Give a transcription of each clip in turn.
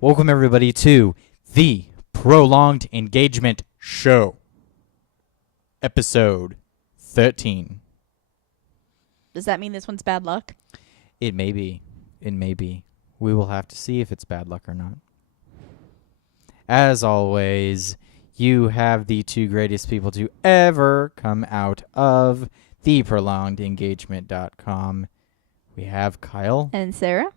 Welcome everybody to the Prolonged Engagement Show, episode 13. Does that mean this one's bad luck? It may be. It may be. We will have to see if it's bad luck or not. As always, you have the two greatest people to ever come out of theprolongedengagement.com. We have Kyle. And Sarah.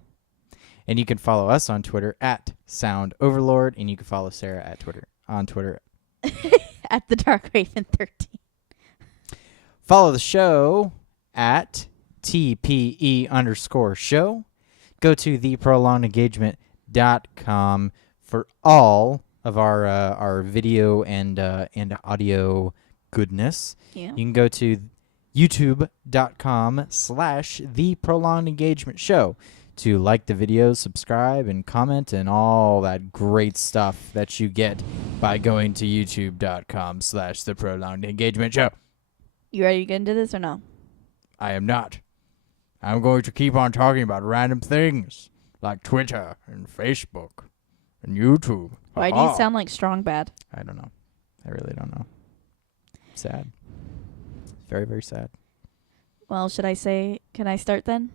And you can follow us on Twitter at Sound Overlord, and you can follow Sarah at Twitter at the Dark Raven 13. Follow the show at TPE_show. Go to theprolongedengagement.com for all of our video and audio goodness. Yeah. You can go to youtube.com/theprolongedengagement to like the videos, subscribe, and comment, and all that great stuff that you get by going to youtube.com/theprolongedengagement. You ready to get into this or no? I am not. I'm going to keep on talking about random things like Twitter and Facebook and YouTube. Why do you sound like Strong Bad? I don't know. I really don't know. Sad. Very, very sad. Well, can I start then?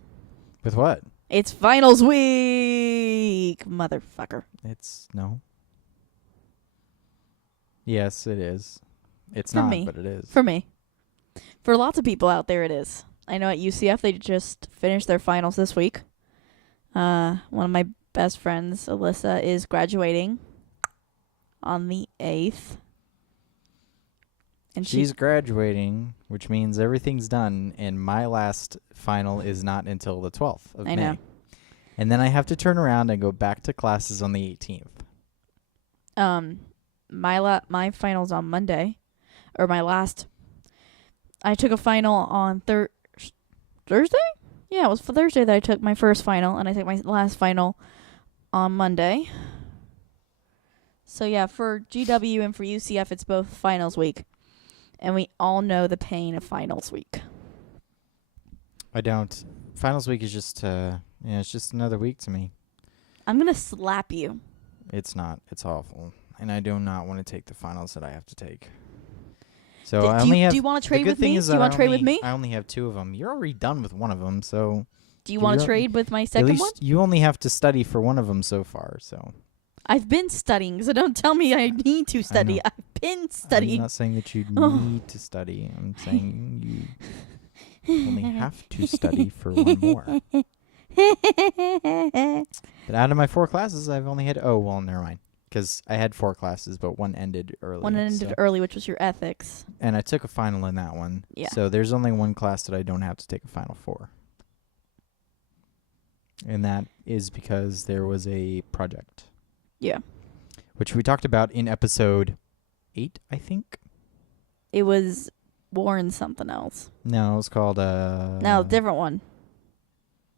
With what? It's finals week, motherfucker. No. Yes, it is. It's For not, me. but it is. For me. For lots of people out there, it is. I know at UCF they just finished their finals this week. One of my best friends, Alyssa, is graduating on the 8th. And she's graduating, which means everything's done, and my last final is not until the 12th of May. I know. And then I have to turn around and go back to classes on the 18th. My final's on Monday. Or my last... I took a final on Thursday? Yeah, it was for Thursday that I took my first final, and I took my last final on Monday. So yeah, for GW and for UCF, it's both finals week. And we all know the pain of finals week. I don't. Finals week is just, it's just another week to me. I'm going to slap you. It's not. It's awful. And I do not want to take the finals that I have to take. So I only have... Do you want to trade with me? Do you want to trade with me? I only have 2 of them. You're already done with one of them, so... Do you want to trade with my second one? You only have to study for one of them so far, so... I've been studying, so don't tell me I need to study. I've been studying. I'm not saying that you need to study. I'm saying you only have to study for one more. But out of my 4 classes, I've only had... Oh, well, never mind. Because I had 4 classes, but one ended early. One ended early, which was your ethics. And I took a final in that one. Yeah. So there's only one class that I don't have to take a final for. And that is because there was a project. Yeah. Which we talked about in episode 8, I think. It was Warren something else. No, it was called... No, different one.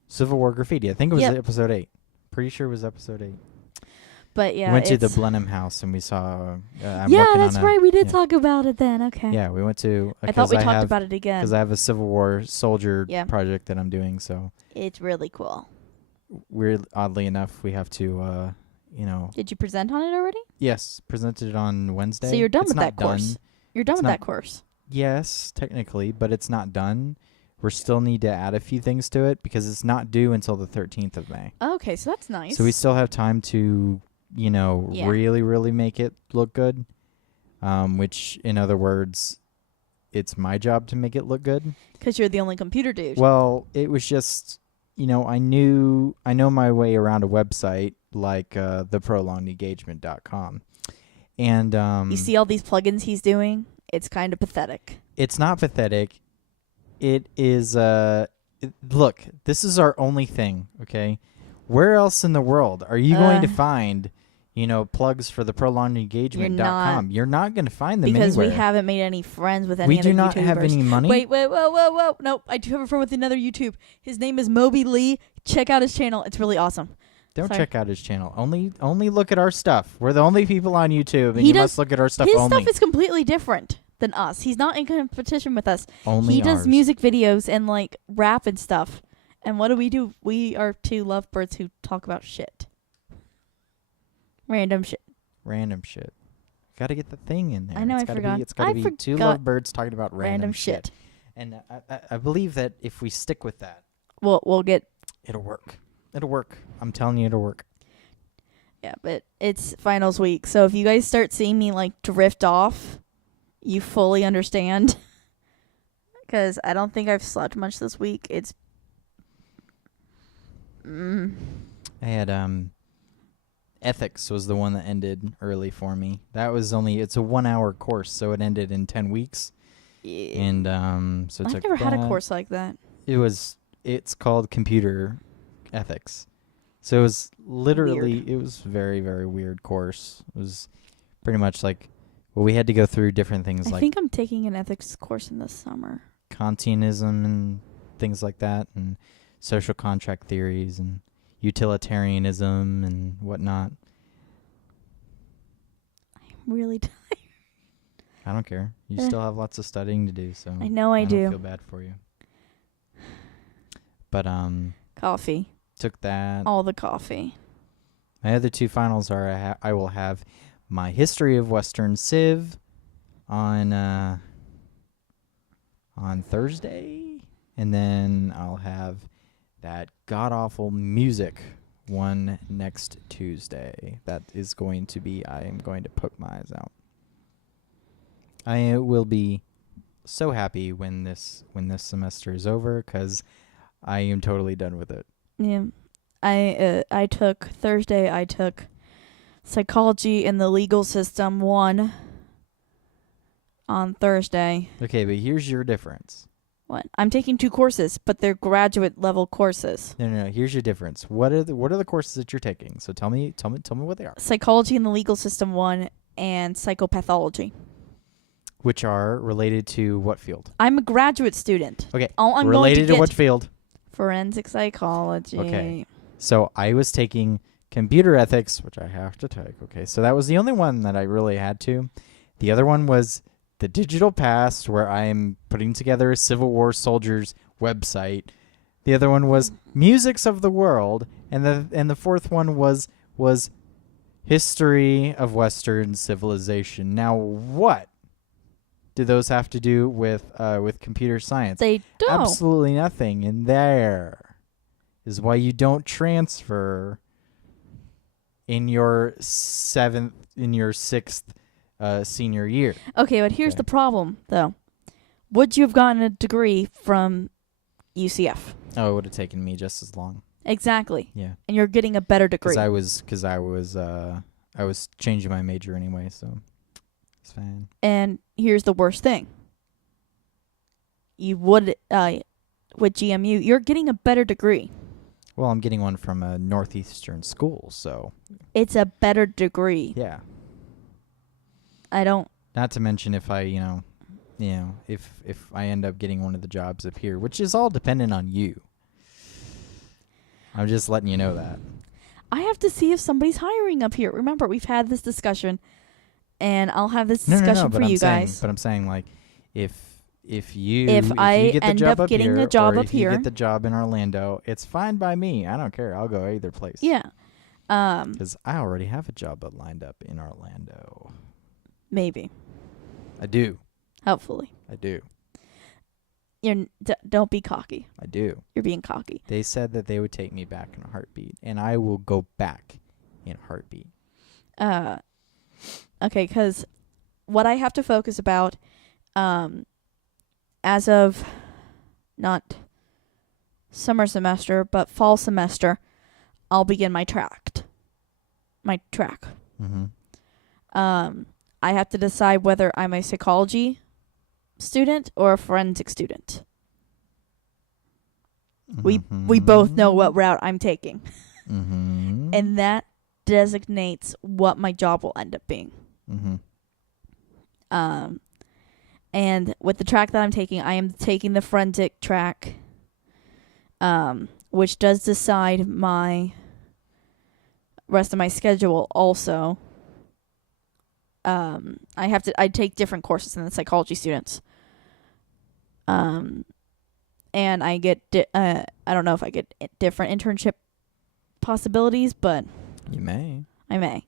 Civil War Graffiti. I think it was episode 8. Pretty sure it was episode 8. But yeah, we went to the Blenheim house and we saw... that's right. We did talk about it then. Okay. Yeah, we went to... I thought we talked about it again. Because I have a Civil War soldier project that I'm doing, so... It's really cool. Oddly enough, we have to... Did you present on it already? Yes, presented it on Wednesday. So you're done with that course. You're done with that course. Yes, technically, but it's not done. We still need to add a few things to it because it's not due until the 13th of May. Okay, so that's nice. So we still have time to, really, really make it look good. Which, in other words, it's my job to make it look good. Because you're the only computer dude. Well, it was just, I know my way around a website like theprolongedengagement.com. And you see all these plugins he's doing? It's kind of pathetic. It's not pathetic. It is look, this is our only thing, okay? Where else in the world are you going to find, plugs for the prolongedengagement.com? You're not going to find them because anywhere. We haven't made any friends with any other YouTubers. We do not have any money. Wait, whoa. Nope, I do have a friend with another YouTube. His name is Moby Lee. Check out his channel. It's really awesome. Don't check out his channel. Only look at our stuff. We're the only people on YouTube, and you must look at our stuff only. His stuff is completely different. than us. He's not in competition with us. Only He does ours. music videos and like rap and stuff. And what do? We are two lovebirds who talk about shit. Random shit. Random shit. Got to get the thing in there. I know, It's I gotta forgot. Be, it's got to be two forgot lovebirds talking about random shit. And I believe that if we stick with that, We'll get. it'll work. It'll work. I'm telling you, it'll work. Yeah, but it's finals week, so if you guys start seeing me like drift off, you fully understand. Because I don't think I've slept much this week. It's. I had ethics was the one that ended early for me. That was it's a 1 hour course, so it ended in 10 weeks. Yeah. And so it I've took never had a that. course like that. It's called computer ethics. So it was literally it was very, very weird course. It was pretty much like we had to go through different things I like think I'm taking an ethics course in the summer. Kantianism and things like that, and social contract theories and utilitarianism and whatnot. I'm really tired. I don't care. You still have lots of studying to do, so I know I do. don't feel bad for you. But Coffee. took that. All the coffee. My other two finals are I will have my history of Western Civ on Thursday, and then I'll have that god awful music one next Tuesday. That is going to be. I am going to poke my eyes out. I will be so happy when this semester is over, because I am totally done with it. Yeah. I took Thursday. I took psychology in the legal system 1 on Thursday. Okay, but here's your difference. What? I'm taking 2 courses, but they're graduate level courses. No. Here's your difference. What are the courses that you're taking? So tell me what they are. Psychology in the legal system 1 and psychopathology. Which are related to what field? I'm a graduate student. Okay. All I'm related going to what field? Forensic psychology. Okay. So I was taking computer ethics, which I have to take. Okay. So that was the only one that I really had to. The other one was the digital past, where I am putting together a Civil War soldiers website. The other one was musics of the world, and the fourth one was history of Western civilization. Now, what do those have to do with computer science? They don't. Absolutely nothing. And there is why you don't transfer in your sixth senior year. Okay, but here's the problem, though. Would you have gotten a degree from UCF? Oh, it would have taken me just as long. Exactly. Yeah. And you're getting a better degree. Because I was changing my major anyway, so it's fine. And here's the worst thing. You would, with GMU, you're getting a better degree. Well, I'm getting one from a northeastern school, so It's a better degree. yeah. I don't. Not to mention if I, if I end up getting one of the jobs up here, which is all dependent on you. I'm just letting you know that. I have to see if somebody's hiring up here. Remember, we've had this discussion, and I'll have this discussion for you guys. But I'm saying, like, if If you I get the end job up getting here, a job or up if you here- get the job in Orlando, it's fine by me. I don't care. I'll go either place. Yeah. Because I already have a job lined up in Orlando. Maybe. I do. Hopefully. I do. Don't be cocky. I do. You're being cocky. They said that they would take me back in a heartbeat, and I will go back in a heartbeat. Okay, because what I have to focus about, as of not summer semester, but fall semester, I'll begin my track. Mm-hmm. I have to decide whether I'm a psychology student or a forensic student. We both know what route I'm taking. Mm-hmm. And that designates what my job will end up being. Mm-hmm. And with the track that I'm taking, I am taking the forensic track, which does decide my rest of my schedule also. I take different courses than the psychology students. And I get I don't know if I get different internship possibilities, but You may. I may.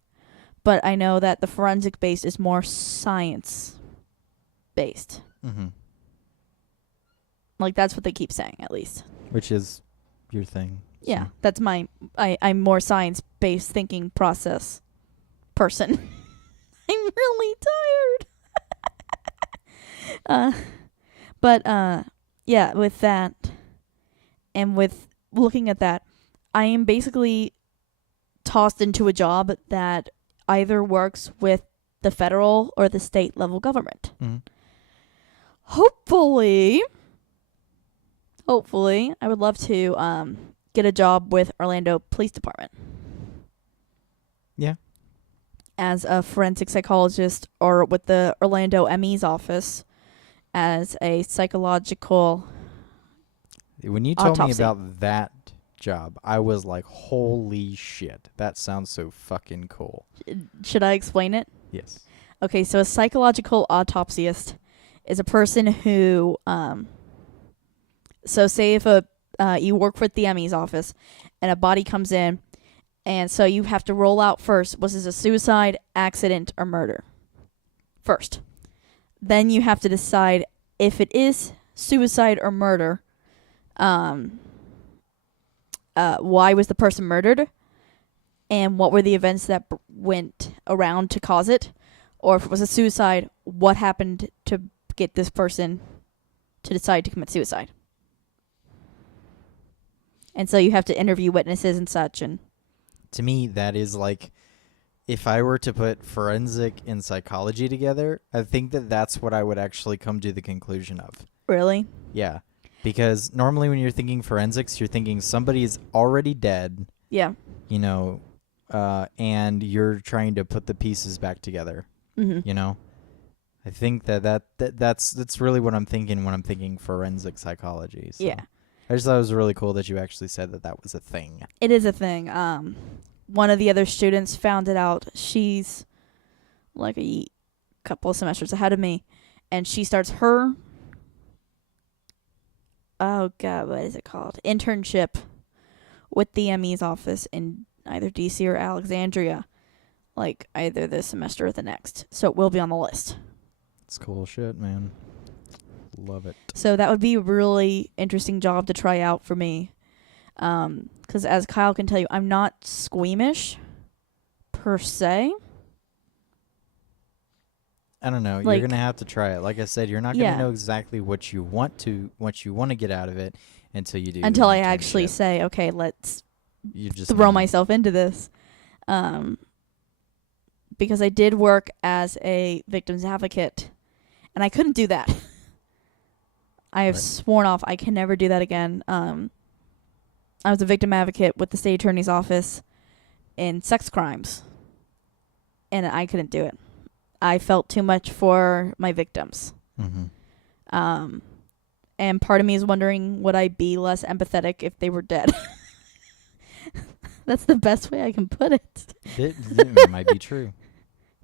But I know that the forensic based is more science based. Mm-hmm. Like that's what they keep saying, at least. Which is your thing. Yeah, so. that's I'm more science based thinking process person. I'm really tired. Yeah, with that and with looking at that, I am basically tossed into a job that either works with the federal or the state level government. Mm-hmm. Hopefully, I would love to get a job with Orlando Police Department. Yeah. As a forensic psychologist, or with the Orlando ME's office as a psychological When you told me autopsy. about that job, I was like, holy shit. That sounds so fucking cool. Should I explain it? Yes. Okay, so a psychological autopsyist is a person who, so say if you work with the ME's office and a body comes in, and so you have to roll out first, was this a suicide, accident, or murder? First. Then you have to decide if it is suicide or murder, why was the person murdered, and what were the events that went around to cause it, or if it was a suicide, what happened to get this person to decide to commit suicide. And so you have to interview witnesses and such. And to me, that is like, if I were to put forensic and psychology together, I think that that's what I would actually come to the conclusion of. Really? Yeah. Because normally when you're thinking forensics, you're thinking somebody is already dead. Yeah. You know, and you're trying to put the pieces back together. Mm-hmm. You know, I think that's really what I'm thinking when I'm thinking forensic psychology. So. Yeah. I just thought it was really cool that you actually said that was a thing. It is a thing. One of the other students found it out. She's like a couple of semesters ahead of me, and she starts her, oh God, what is it called? Internship with the ME's office in either DC or Alexandria, like either this semester or the next. So it will be on the list. It's cool shit, man. Love it. So that would be a really interesting job to try out for me. Because as Kyle can tell you, I'm not squeamish per se. I don't know. Like, you're gonna have to try it. Like I said, you're not gonna know exactly what you want to get out of it until you do. Until I actually say, okay, let's you just throw myself into this. Because I did work as a victim's advocate, and I couldn't do that. I have sworn off I can never do that again. I was a victim advocate with the state attorney's office in sex crimes, and I couldn't do it. I felt too much for my victims. Mm-hmm. And part of me is wondering, would I be less empathetic if they were dead? That's the best way I can put it. It might be true.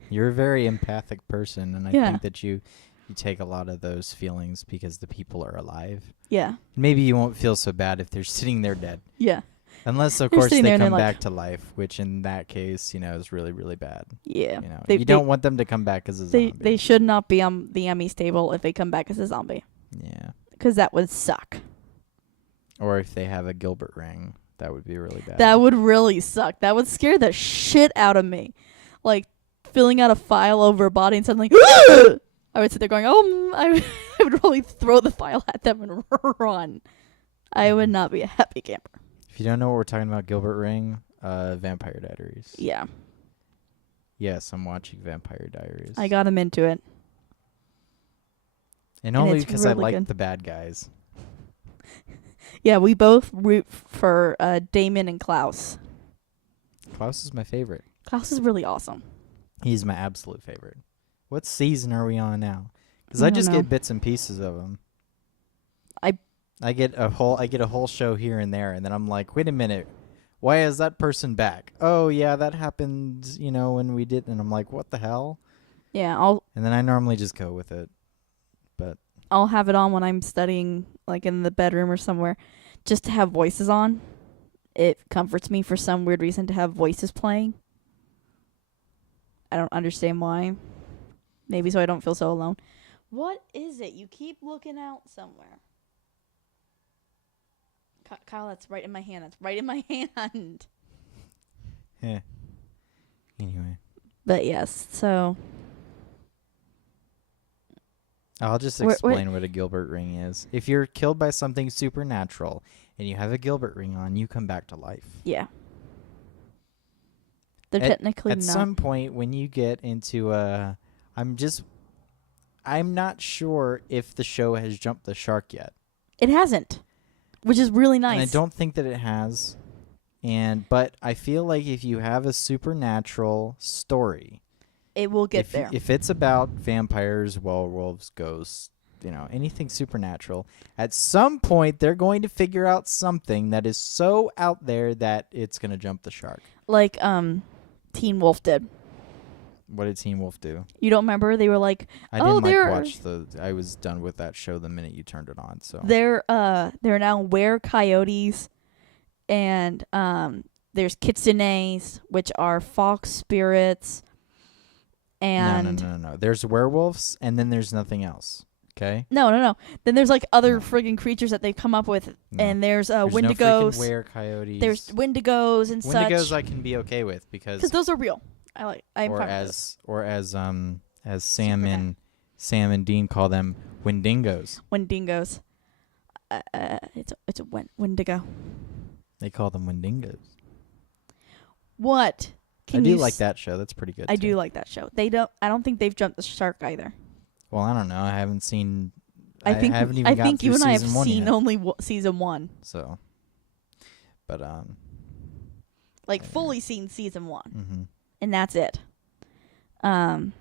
You're a very empathic person, and I think that you take a lot of those feelings because the people are alive. Yeah. Maybe you won't feel so bad if they're sitting there dead. Yeah. Unless, of course, they come back to life, which in that case, is really, really bad. Yeah. You don't want them to come back as a zombie. They should not be on the ME's table if they come back as a zombie. Yeah. Because that would suck. Or if they have a Gilbert ring, that would be really bad. That would really suck. That would scare the shit out of me. Like, filling out a file over a body and suddenly... I would sit there going, I would probably throw the file at them and run. I would not be a happy camper. If you don't know what we're talking about, Gilbert Ring, Vampire Diaries. Yeah. Yes, I'm watching Vampire Diaries. I got him into it. And only because really I like good. the bad guys. Yeah, we both root for Damon and Klaus. Klaus is my favorite. Klaus is really awesome. He's my absolute favorite. What season are we on now? Because I just get bits and pieces of them. I get a whole show here and there, and then I'm like, wait a minute, why is that person back? Oh yeah, that happened, when we did, and I'm like, what the hell? Yeah, And then I normally just go with it. But I'll have it on when I'm studying, like in the bedroom or somewhere, just to have voices on. It comforts me for some weird reason to have voices playing. I don't understand why. Maybe so I don't feel so alone. What is it? You keep looking out somewhere. Kyle, that's right in my hand. That's right in my hand. yeah. Anyway. But yes, so I'll just explain what a Gilbert ring is. If you're killed by something supernatural and you have a Gilbert ring on, you come back to life. yeah. They're technically at not. some point when you get into I'm not sure if the show has jumped the shark yet. It hasn't, which is really nice. And I don't think that it has. But I feel like if you have a supernatural story, it will get there. If it's about vampires, werewolves, ghosts, anything supernatural, at some point they're going to figure out something that is so out there that it's going to jump the shark. Like Teen Wolf did. What did Teen Wolf do? You don't remember? They were like, I didn't watch I was done with that show the minute you turned it on. So they're now were-coyotes, and there's kitsunes, which are fox spirits, and no. There's werewolves, and then there's nothing else. Okay. No. Then there's like other friggin' creatures that they've come up with, and there's wendigos. No freaking were-coyotes. There's wendigos and such. Wendigos I can be okay with because those are real. I'm or fine as Sam and Dean call them, Wendigos. Wendigos. It's a Wendigo. They call them Wendigos. What? I do like that show. That's pretty good. I do like that show. I don't think they've jumped the shark either. Well, I don't know. I haven't seen. I think you and I have seen yet. only season 1. So, but fully seen season 1, mm-hmm. and that's it. We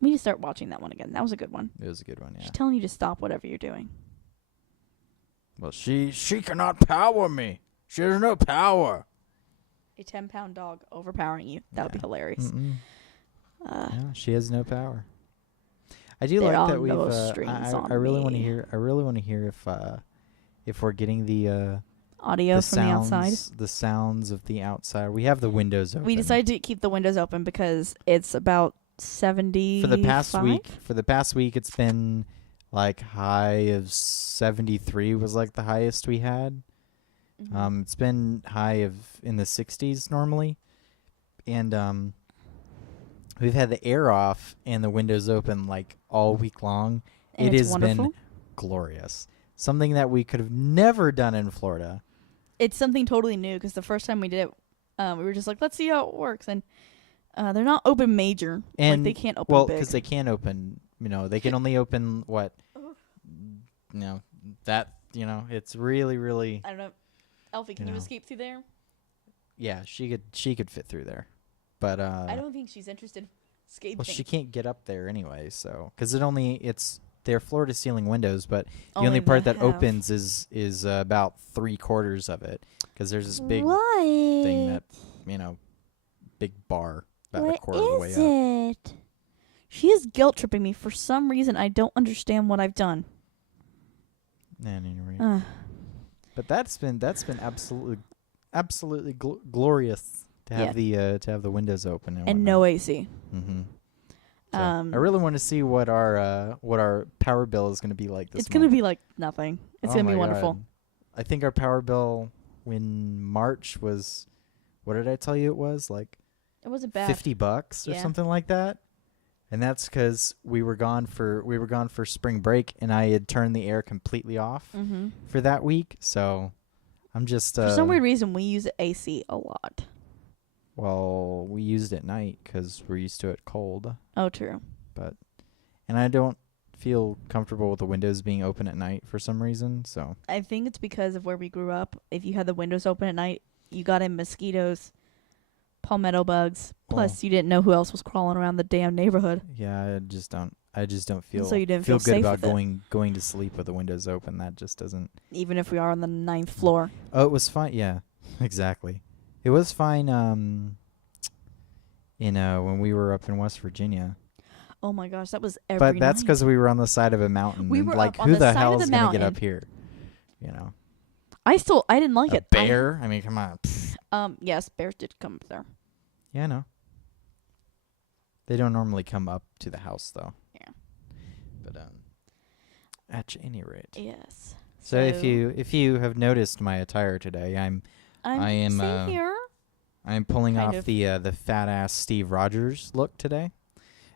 need to start watching that one again. That was a good one. It was a good one. Yeah. She's telling you to stop whatever you're doing. Well, she cannot power me. She has no power. A 10-pound dog overpowering you. That would be hilarious. Yeah, she has no power. I do like that we've. I really want to hear. I really want to hear if we're getting the audio from the outside. The sounds of the outside. We have the windows open. We decided to keep the windows open because it's about 70. For the past week, it's been like high of 73 was like the highest we had. Mm-hmm. It's been high of in the 60s normally, and we've had the air off and the windows open like all week long. And it has wonderful. been glorious. Something that we could have never done in Florida. It's something totally new because the first time we did it, we were just like, let's see how it works. And they're not open major. And they can't open big. Because they can't open, they can only open what, it's really, really. I don't know. Elfie, can you escape through there? Yeah, she could fit through there. But I don't think she's interested in escaping. Well, she can't get up there anyway, so because they're floor to ceiling windows, but the only part that opens is about 3/4 of it because there's this big thing that big bar about a quarter of the way up. What is it? She is guilt tripping me for some reason. I don't understand what I've done. Anyway. But that's been absolutely glorious to have the windows open and no AC. Mm-hmm. So I really want to see what our power bill is going to be like this month. It's going to be like nothing. It's going to be wonderful. God. I think our power bill in March was, what did I tell you it was? Like it wasn't bad. $50 or something like that. And that's because we were gone for spring break, and I had turned the air completely off for that week. So I'm just for some weird reason we use AC a lot. Well, we used it at night because we're used to it cold. Oh, true. And I don't feel comfortable with the windows being open at night for some reason. So I think it's because of where we grew up. If you had the windows open at night, you got in mosquitoes, palmetto bugs. Plus, you didn't know who else was crawling around the damn neighborhood. Yeah, I just don't feel. So you didn't feel feel good safe about with going to sleep with the windows open. That just doesn't. Even if we are on the 9th floor. Oh, it was fine. Yeah, exactly. It was fine. When we were up in West Virginia. Oh my gosh, that was every But that's night. because we were on the side of a mountain. We and were like, up on who the the side hell of is the going to get mountain. up here? You know, I didn't like a it. bear? I mean, come on. Yes, bears did come up there. Yeah, I know. They don't normally come up to the house, though. Yeah. But at any rate. Yes. So if you have noticed my attire today, I am same here. I'm pulling Kind off of. the fat ass Steve Rogers look today,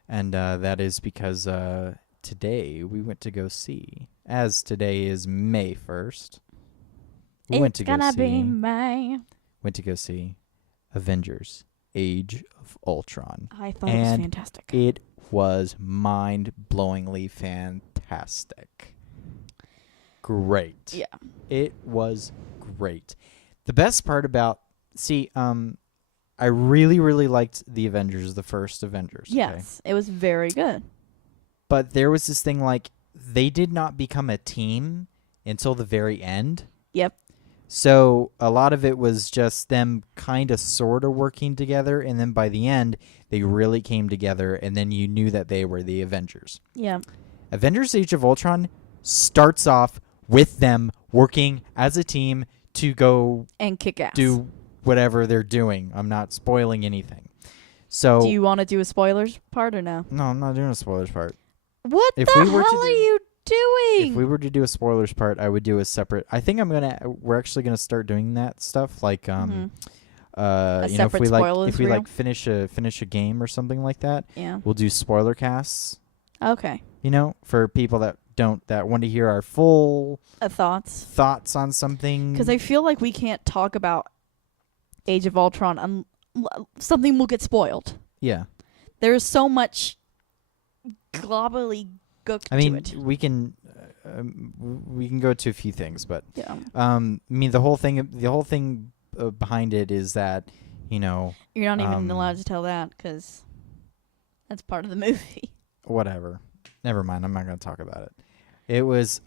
and that is because today we went to go see. As today is May 1st, we went to go be May. went to go see Avengers: Age of Ultron. I thought it was And fantastic. It was mind-blowingly fantastic. Great. Yeah. It was great. The best part about I really, really liked the Avengers, the first Avengers. Okay? Yes, it was very good. But there was this thing like they did not become a team until the very end. Yep. So a lot of it was just them kind of sort of working together, and then by the end, they really came together, and then you knew that they were the Avengers. Yeah. Avengers: Age of Ultron starts off with them working as a team to go And kick ass. do whatever they're doing. I'm not spoiling anything. So Do you want to do a spoilers part or no? no, I'm not doing a spoilers part. What If the we were to hell are do- you doing? If we were to do a spoilers part, I would do a separate. I think we're actually gonna start doing that stuff like Mhm. if separate we spoilers reel? finish a game or something like that, Yeah. we'll do spoiler casts. Okay. For people that want to hear our full Thoughts? thoughts on something. Because I feel like we can't talk about Age of Ultron. Something will get spoiled. Yeah. There's so much gobbledygook I mean, to it. we can go to a few things, but Yeah. I mean the whole thing behind it is that You're not even allowed to tell that because that's part of the movie. whatever. Never mind. I'm not going to talk about it. It was,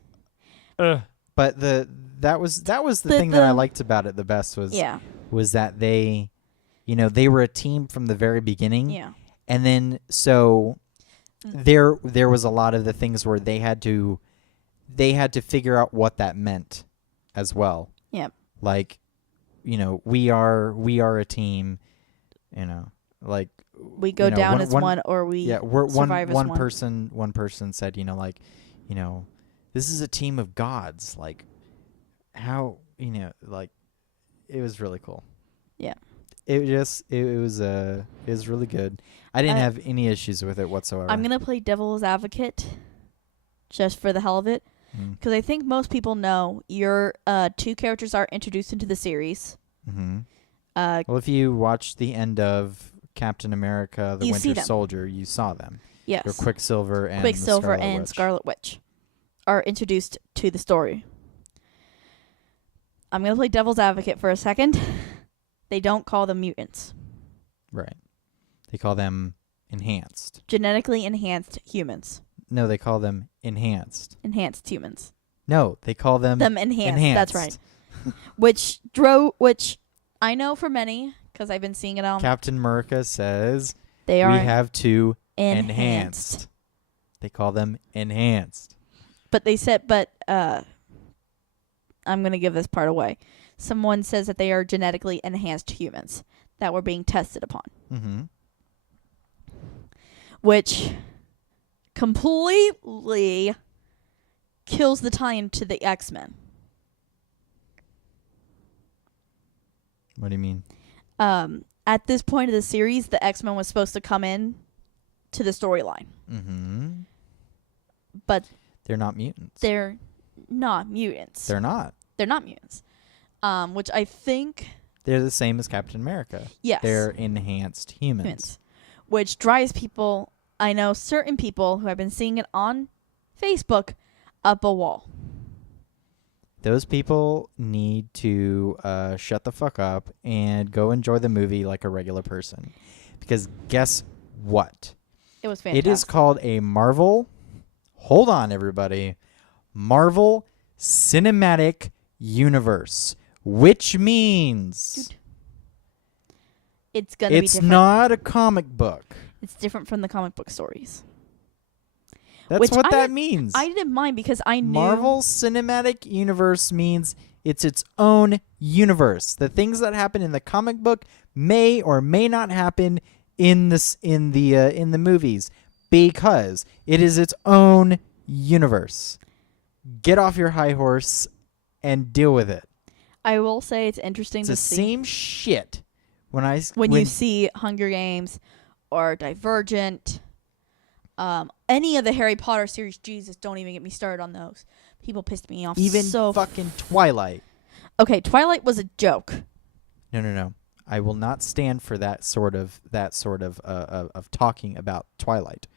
but that was the thing that I liked about it the best was that they, they were a team from the very beginning. Yeah. And then so there was a lot of the things where they had to figure out what that meant as well. Yep. Like, we are a team, like we go down as one or we we're survive as one. One person said, this is a team of gods. Like how, like it was really cool. Yeah. It was really good. I didn't have any issues with it whatsoever. I'm going to play devil's advocate just for the hell of it. Because I think most people know your two characters are introduced into the series. Mm-hmm. Well, if you watched the end of Captain America: The Winter Soldier, you saw them. Yes. Or Quicksilver and Scarlet Witch are introduced to the story. I'm going to play devil's advocate for a second. They don't call them mutants. Right. They call them enhanced. Genetically enhanced humans. No, they call them enhanced. Enhanced humans. No, they call them enhanced. That's right. which I know for many, because I've been seeing it on. Captain America says we have two enhanced. They call them enhanced. But I'm going to give this part away. Someone says that they are genetically enhanced humans that were being tested upon. Mm-hmm. Which completely kills the tie-in to the X-Men. What do you mean? At this point of the series, the X-Men was supposed to come in to the storyline. Mm-hmm. But they're not mutants. They're not mutants. They're not. They're not mutants. Which I think... They're the same as Captain America. Yes. They're enhanced humans. Which drives people, I know certain people who have been seeing it on Facebook, up a wall. Those people need to shut the fuck up and go enjoy the movie like a regular person. Because guess what? It was fantastic. It is called a Marvel... Hold on, everybody. Marvel Cinematic Universe. Which means... Dude. It's going to be different. It's not a comic book. It's different from the comic book stories. That's Which what that means. I didn't mind because I knew Marvel Cinematic Universe means it's its own universe. The things that happen in the comic book may or may not happen in the movies because it is its own universe. Get off your high horse and deal with it. I will say it's interesting It's to the see same shit when you see Hunger Games or Divergent, any of the Harry Potter series. Jesus, don't even get me started on those. People pissed me off. even so fucking Twilight. Okay, Twilight was a joke. No. I will not stand for that sort of talking about Twilight,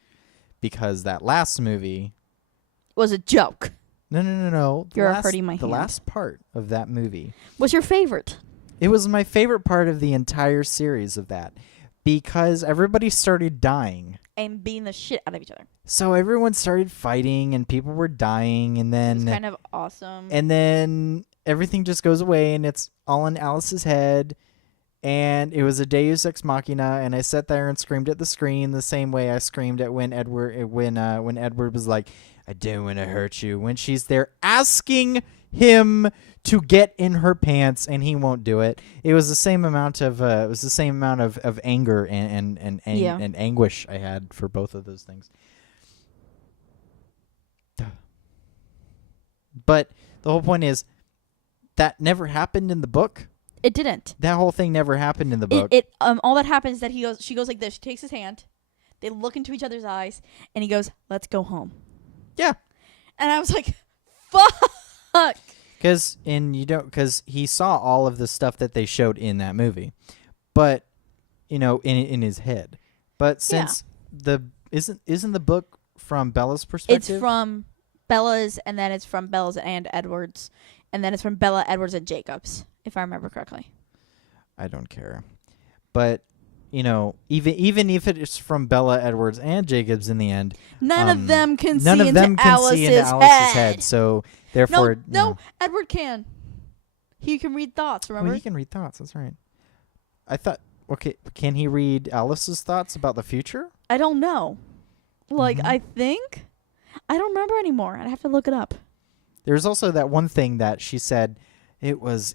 because that last movie Was a joke. No. You're hurting my The hand. last part of that movie. Was your favorite? It was my favorite part of the entire series of that, because everybody started dying. And beating the shit out of each other. So everyone started fighting and people were dying, and It was then kind of awesome. and then everything just goes away and it's all in Alice's head. And it was a Deus Ex Machina, and I sat there and screamed at the screen the same way I screamed at when Edward was like, "I don't want to hurt you," when she's there asking him to get in her pants and he won't do it. It was the same amount of anger and anguish I had for both of those things. But the whole point is that never happened in the book. It didn't. That whole thing never happened in the book. All that happens is that she goes like this. She takes his hand. They look into each other's eyes, and he goes, "Let's go home." Yeah. And I was like, "Fuck." Because he saw all of the stuff that they showed in that movie, but in his head. But since isn't the book from Bella's perspective? It's from Bella's, and then it's from Bella's and Edward's, and then it's from Bella, Edwards, and Jacob's, if I remember correctly. I don't care, but even if it is from Bella, Edwards, and Jacobs in the end, none of them can none see of them into can Alice's see into Alice's head. So therefore, no, Edward can. He can read thoughts. Remember? Well, he can read thoughts. That's right. I thought, okay, can he read Alice's thoughts about the future? I don't know. Like, Mhm. I think. I don't remember anymore. I'd have to look it up. There's also that one thing that she said. Maybe it was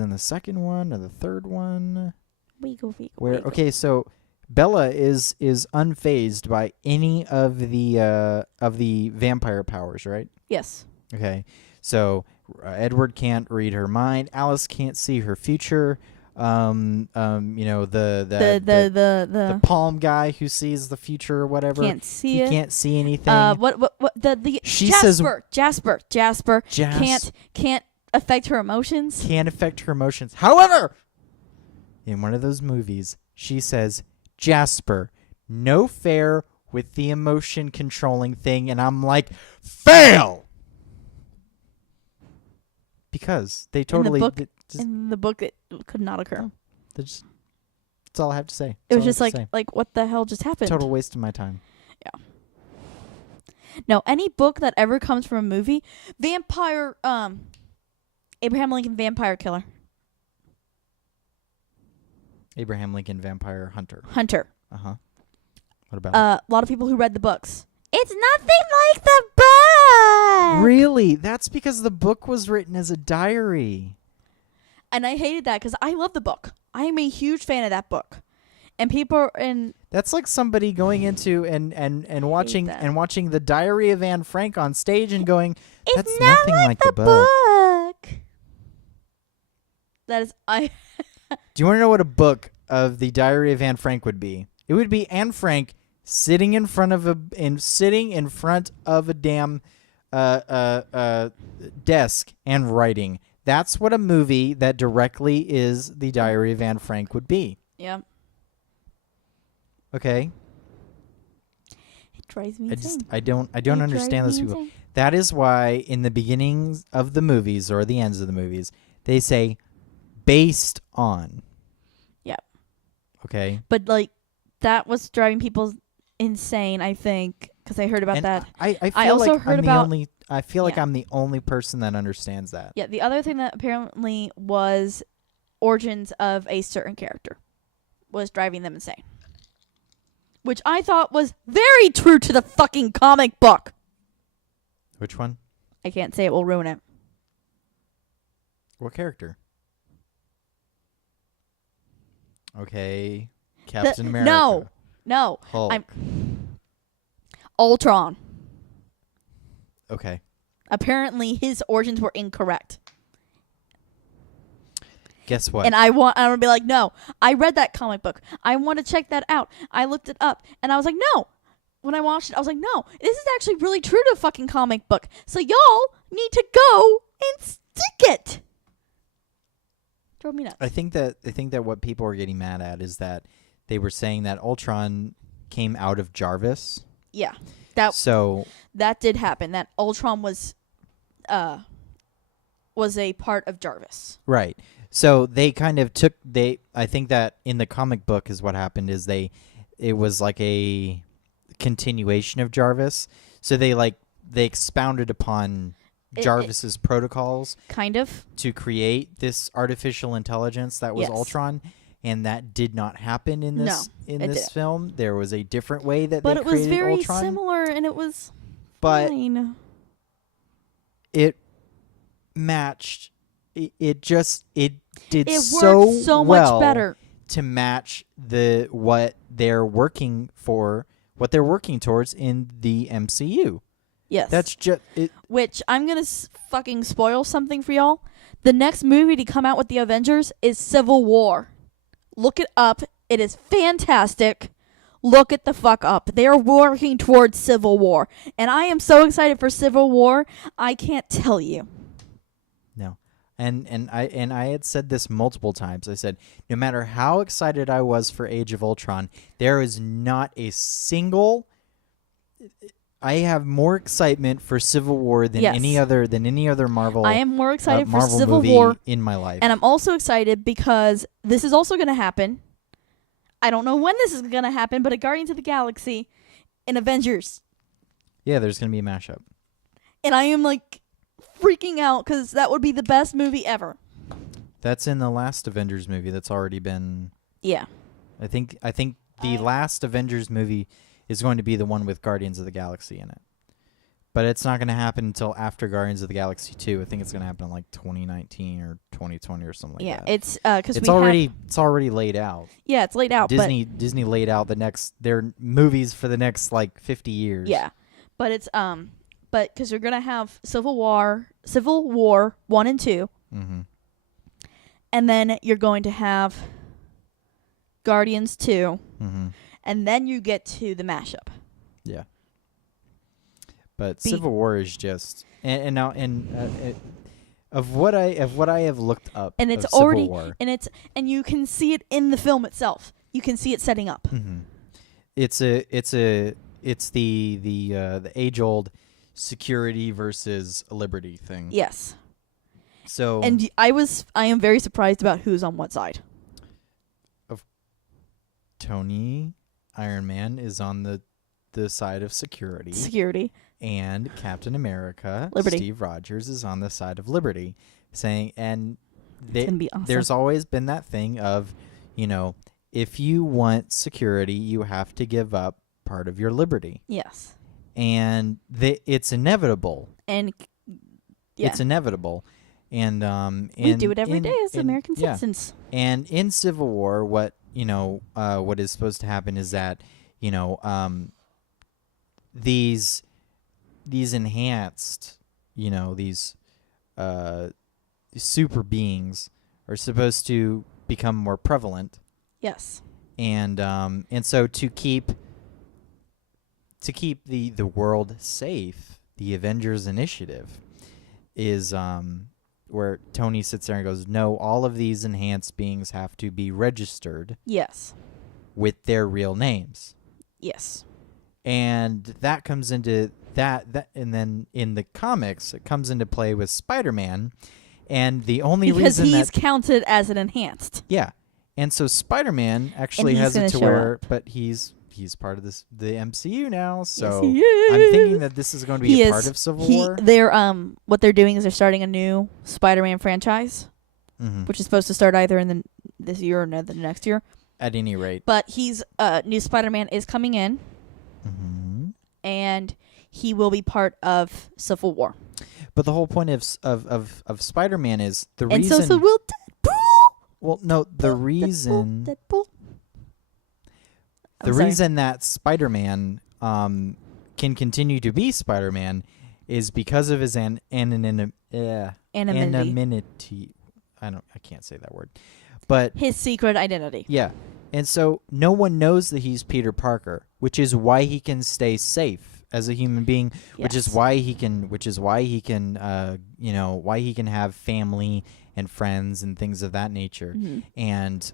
in the second one or the third one. Okay, so Bella is unfazed by any of the vampire powers, right? Yes. Okay, so Edward can't read her mind. Alice can't see her future. The palm guy who sees the future or whatever Can't see he it. can't see anything. She Jasper can't affect her emotions. Can't affect her emotions. However, in one of those movies, she says, "Jasper, no fair with the emotion controlling thing," and I'm like, fail, because they totally in the book it could not occur. That's all I have to say. It was just like what the hell just happened? Total waste of my time. Yeah. No, any book that ever comes from a movie, Abraham Lincoln Vampire Killer. Abraham Lincoln Vampire Hunter. Uh-huh. What about a lot of people who read the books. It's nothing like the book. Really? That's because the book was written as a diary. And I hated that because I love the book. I am a huge fan of that book. And people That's like somebody going into and watching the Diary of Anne Frank on stage and going, "That's it's nothing like the book." That is Do you want to know what a book of the Diary of Anne Frank would be? It would be Anne Frank sitting in front of a damn desk and writing. That's what a movie that directly is the Diary of Anne Frank would be. Yeah. Okay. It drives me insane. I don't understand those people. That is why in the beginnings of the movies or the ends of the movies, they say based on. Yep. Okay. But that was driving people insane, I think, because I heard about that. I feel also like heard I feel like I'm the only person that understands that. Yeah, the other thing that apparently was origins of a certain character was driving them insane. which I thought was very true to the fucking comic book. Which one? I can't say it will ruin it. What character? Okay. Captain America. No. Hulk. Ultron. Okay. Apparently his origins were incorrect. Guess what? And I want to be like, no, I read that comic book. I want to check that out. I looked it up and I was like, no. When I watched it, I was like, no, this is actually really true to the fucking comic book. So y'all need to go and stick it. Drove me nuts. I think that what people are getting mad at is that they were saying that Ultron came out of Jarvis. Yeah. That did happen. That Ultron was a part of Jarvis. Right. So they kind of took I think that in the comic book is what happened is it was like a continuation of Jarvis. So they expounded upon Jarvis's protocols kind of to create this artificial intelligence that was Ultron, and that did not happen in this film. There was a different way that they created Ultron. But it was very similar, and it was fine. It matched. It did so much better to match what they're working towards in the MCU. Yes. That's just it. Which I'm going to fucking spoil something for y'all. The next movie to come out with the Avengers is Civil War. Look it up. It is fantastic. Look it the fuck up. They are working towards Civil War. And I am so excited for Civil War, I can't tell you. No. And I had said this multiple times. I said, no matter how excited I was for Age of Ultron, there is not a single... I have more excitement for Civil War than any other Marvel. I am more excited for Marvel Civil movie War in my life, and I'm also excited because this is also going to happen. I don't know when this is going to happen, but a Guardians of the Galaxy and Avengers. Yeah, there's going to be a mashup, and I am like freaking out because that would be the best movie ever. That's in the last Avengers movie. That's already been. Yeah. I think the last Avengers movie is going to be the one with Guardians of the Galaxy in it. But it's not going to happen until after Guardians of the Galaxy 2. I think it's going to happen in like 2019 or 2020 or something like that. Yeah, it's because it's already laid out. Yeah, it's laid out. Disney laid out their movies for the next like 50 years. Yeah. But it's but cuz you're going to have Civil War 1 and 2. Mhm. And then you're going to have Guardians 2. Mhm. And then you get to the mashup. Yeah. But Civil War is just of what I have looked up, and it's Civil already War. and you can see it in the film itself. You can see it setting up. Mm-hmm. It's the age old security versus liberty thing. Yes. So and I am very surprised about who's on what side. Of Tony Iron Man is on the side of security. And Captain America, Liberty. Steve Rogers, is on the side of liberty, saying, and awesome. There's always been that thing of, if you want security, you have to give up part of your liberty. Yes. And it's inevitable. And yeah. It's inevitable. And we do it every day as American citizens. And in Civil War, what is supposed to happen is that, these enhanced, these super beings are supposed to become more prevalent. Yes. And so to keep the world safe, the Avengers Initiative is where Tony sits there and goes, no, all of these enhanced beings have to be registered. Yes. With their real names. Yes. And that comes into that and then in the comics it comes into play with Spider-Man, and the only because reason he's counted as an enhanced. Yeah. And so Spider-Man actually has it to where but he's part of the MCU now, so yes, he is. I'm thinking that this is going to be a part of Civil War. They're what they're doing is they're starting a new Spider-Man franchise, which is supposed to start either in this year or the next year. At any rate. But he's new Spider-Man is coming in, and he will be part of Civil War. But the whole point of Spider-Man is the And reason. so will Deadpool. Well, no, the reason. Deadpool. The reason that Spider-Man can continue to be Spider-Man is because of his anonymity. I can't say that word. But his secret identity. Yeah. And so no one knows that he's Peter Parker, which is why he can stay safe as a human being, which is why he can why he can have family and friends and things of that nature. And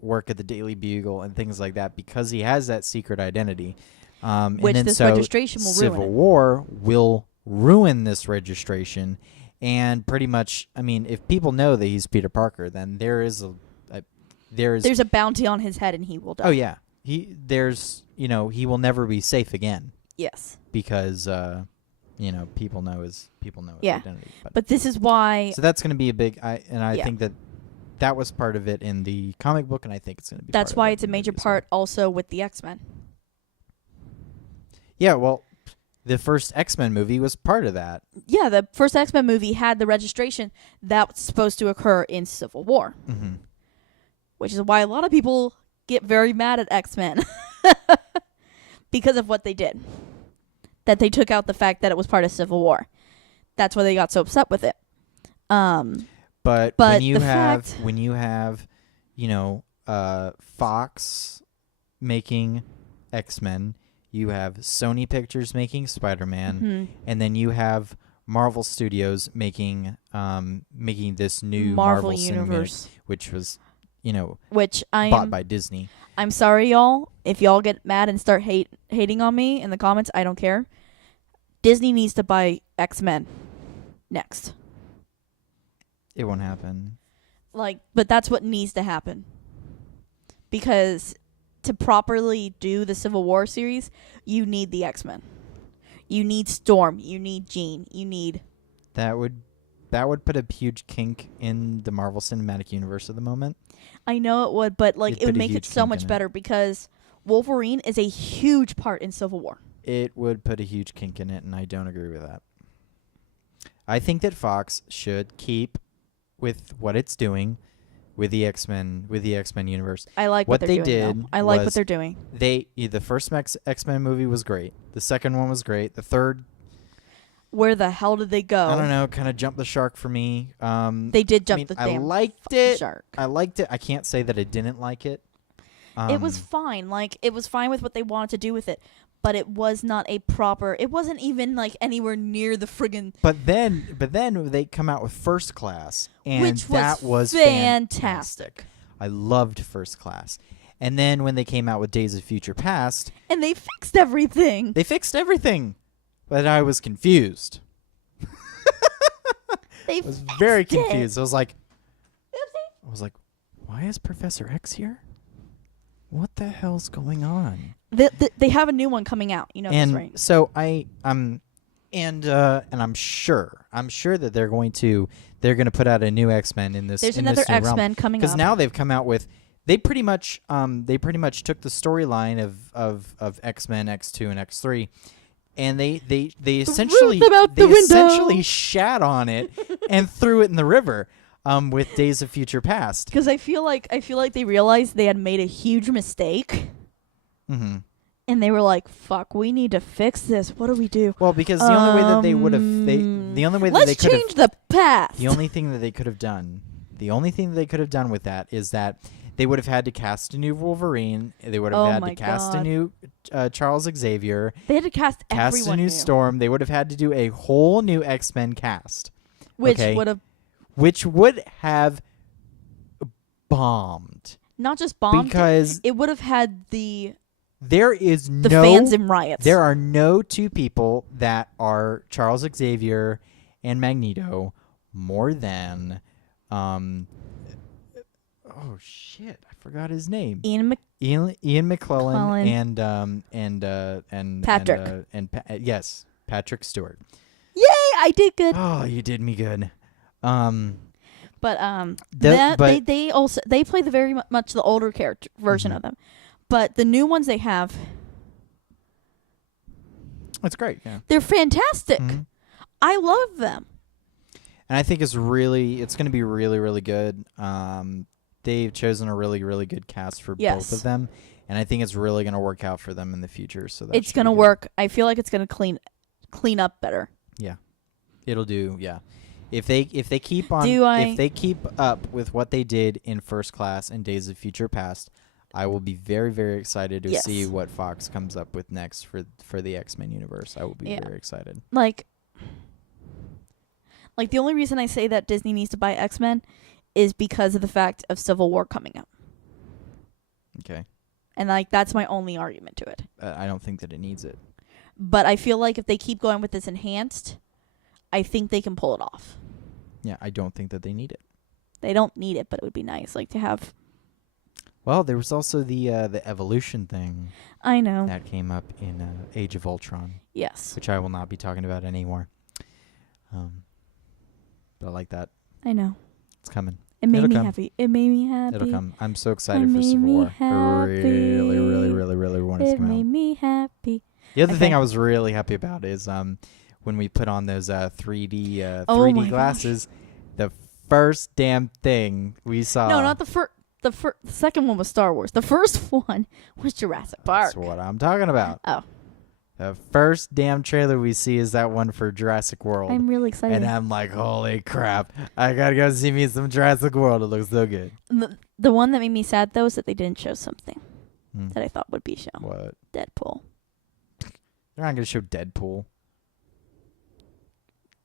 work at the Daily Bugle and things like that, because he has that secret identity. Which and then this registration will ruin. Civil War will ruin this registration. And pretty much, I mean, if people know that he's Peter Parker, then there's a bounty on his head and he will die. Oh yeah. He will never be safe again. Yes. Because people know his identity. But this is why. So that's going to be a big I think that was part of it in the comic book, and I think it's going to be. That's why it's a major part also with the X-Men. Yeah, well, the first X-Men movie was part of that. Yeah, the first X-Men movie had the registration that was supposed to occur in Civil War. Which is why a lot of people get very mad at X-Men. Because of what they did. That they took out the fact that it was part of Civil War. That's why they got so upset with it. But when you have Fox making X-Men, you have Sony Pictures making Spider-Man, and then you have Marvel Studios making this new Marvel universe, which was bought by Disney. I'm sorry, y'all. If y'all get mad and start hating on me in the comments, I don't care. Disney needs to buy X-Men next. It won't happen. But that's what needs to happen. Because to properly do the Civil War series, you need the X-Men. You need Storm. You need Jean. You need... That would put a huge kink in the Marvel Cinematic Universe at the moment. I know it would, but it would make it so much better because Wolverine is a huge part in Civil War. It would put a huge kink in it, and I don't agree with that. I think that Fox should keep with what it's doing with the X-Men universe. I like what they're doing. I like what they're doing. The first X-Men movie was great. The second one was great. The third, where the hell did they go? I don't know, kind of jumped the shark for me. They did jump the damn shark. I liked it. I can't say that I didn't like it. It was fine. It was fine with what they wanted to do with it. But it was not a proper... It wasn't even, anywhere near the friggin... But then they come out with First Class, and which that was fantastic. I loved First Class. And then when they came out with Days of Future Past... And they fixed everything. But I was confused. I was very confused. I was like, why is Professor X here? What the hell's going on? They have a new one coming out. You know this, right? So and I'm sure that they're going to put out a new X-Men in this. There's another X-Men coming up because now they've come out with. They pretty much took the storyline of X-Men X2 and X3, and they essentially shat on it and threw it in the river. With Days of Future Past, because I feel like they realized they had made a huge mistake, and they were like, "Fuck, we need to fix this. What do we do?" Well, because the only way that they would have, the only way that they could have, change the past. The only thing that they could have done with that is that they would have had to cast a new Wolverine. They would have had to cast a new Charles Xavier. They had to cast a new Storm. They would have had to do a whole new X-Men cast, which would have bombed. Not just bombed, because it would have had the fans in riots. There are no two people that are Charles Xavier and Magneto more than I forgot his name. Ian McClellan and Patrick. Yes, Patrick Stewart. Yay, I did good. Oh, you did me good. But but they also they play the very much the older character version of them. But the new ones they have, it's great. Yeah, they're fantastic. Mhm. I love them. And I think it's going to be really, really good. They've chosen a really, really good cast for both of them, and I think it's really going to work out for them in the future. So it's going to work. I feel like it's going to clean up better. Yeah, it'll do. Yeah, if they keep on if they keep up with what they did in First Class and Days of Future Past, I will be very, very excited to see what Fox comes up with next for the X-Men universe. I will be very excited. Like the only reason I say that Disney needs to buy X-Men is because of the fact of Civil War coming up. Okay. And that's my only argument to it. I don't think that it needs it. But I feel like if they keep going with this enhanced, I think they can pull it off. Yeah, I don't think that they need it. They don't need it, but it would be nice to have. Well, there was also the evolution thing. I know. That came up in Age of Ultron. Yes. Which I will not be talking about anymore. But I like that. I know. It's coming. It made me happy. It made me happy. It'll come. I'm so excited for Civil War. I really, really, really, really want it to come out. It made me happy. The other thing I was really happy about is when we put on those 3D 3D glasses, the first damn thing we saw. No, not the first. The second one was Star Wars. The first one was Jurassic Park. That's what I'm talking about. Oh. The first damn trailer we see is that one for Jurassic World. I'm really excited. And I'm like, holy crap. I gotta go see me some Jurassic World. It looks so good. The one that made me sad, though, is that they didn't show something that I thought would be shown. What? Deadpool. They're not gonna show Deadpool.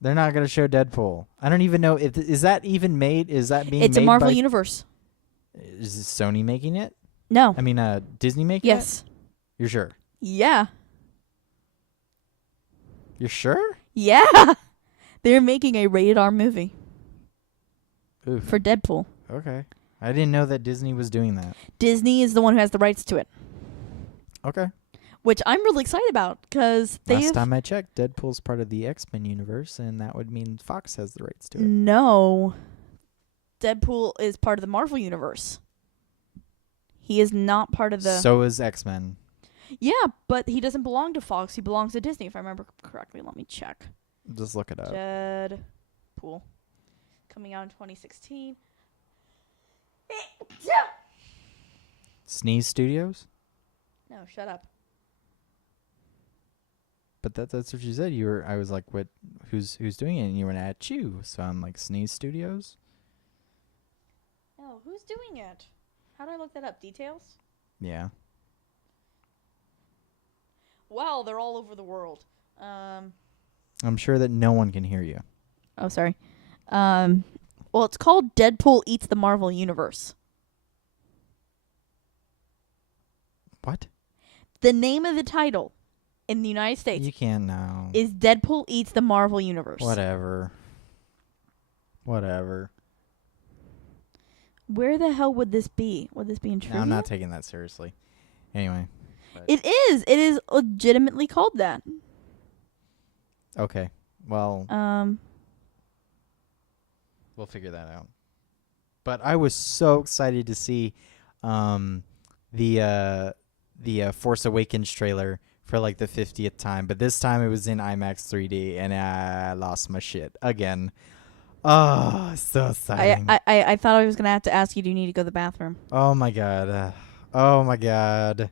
They're not gonna show Deadpool. I don't even know if is that even made. Is that being? It's made a Marvel by, universe. Is Sony making it? No. I mean, Disney making it? Yes. You're sure? Yeah. You're sure? Yeah. They're making a rated R movie. Oof. For Deadpool. Okay. I didn't know that Disney was doing that. Disney is the one who has the rights to it. Okay. Which I'm really excited about because last time I checked, Deadpool's part of the X-Men universe, and that would mean Fox has the rights to it. No. Deadpool is part of the Marvel universe. He is not part of the... So is X-Men. Yeah, but he doesn't belong to Fox. He belongs to Disney, if I remember correctly. Let me check. Just look it up. Deadpool. Coming out in 2016. Sneeze Studios? No, shut up. But that's what you said. I was like, what? Who's doing it? And you went at you. So I'm like, Sneeze Studios? Oh, who's doing it? How do I look that up? Details? Yeah. Well, they're all over the world. I'm sure that no one can hear you. Oh, sorry. Well, it's called Deadpool Eats the Marvel Universe. What? The name of the title in the United States You can't know. is Deadpool Eats the Marvel Universe. Whatever. Where the hell would this be? Would this be in trivia? No, I'm not taking that seriously. Anyway. It is. It is legitimately called that. Okay. Well, we'll figure that out. But I was so excited to see the Force Awakens trailer for like the 50th time, but this time it was in IMAX 3D, and I lost my shit again. Oh, so exciting! I thought I was gonna have to ask you, do you need to go to the bathroom? Oh my god! Oh my god!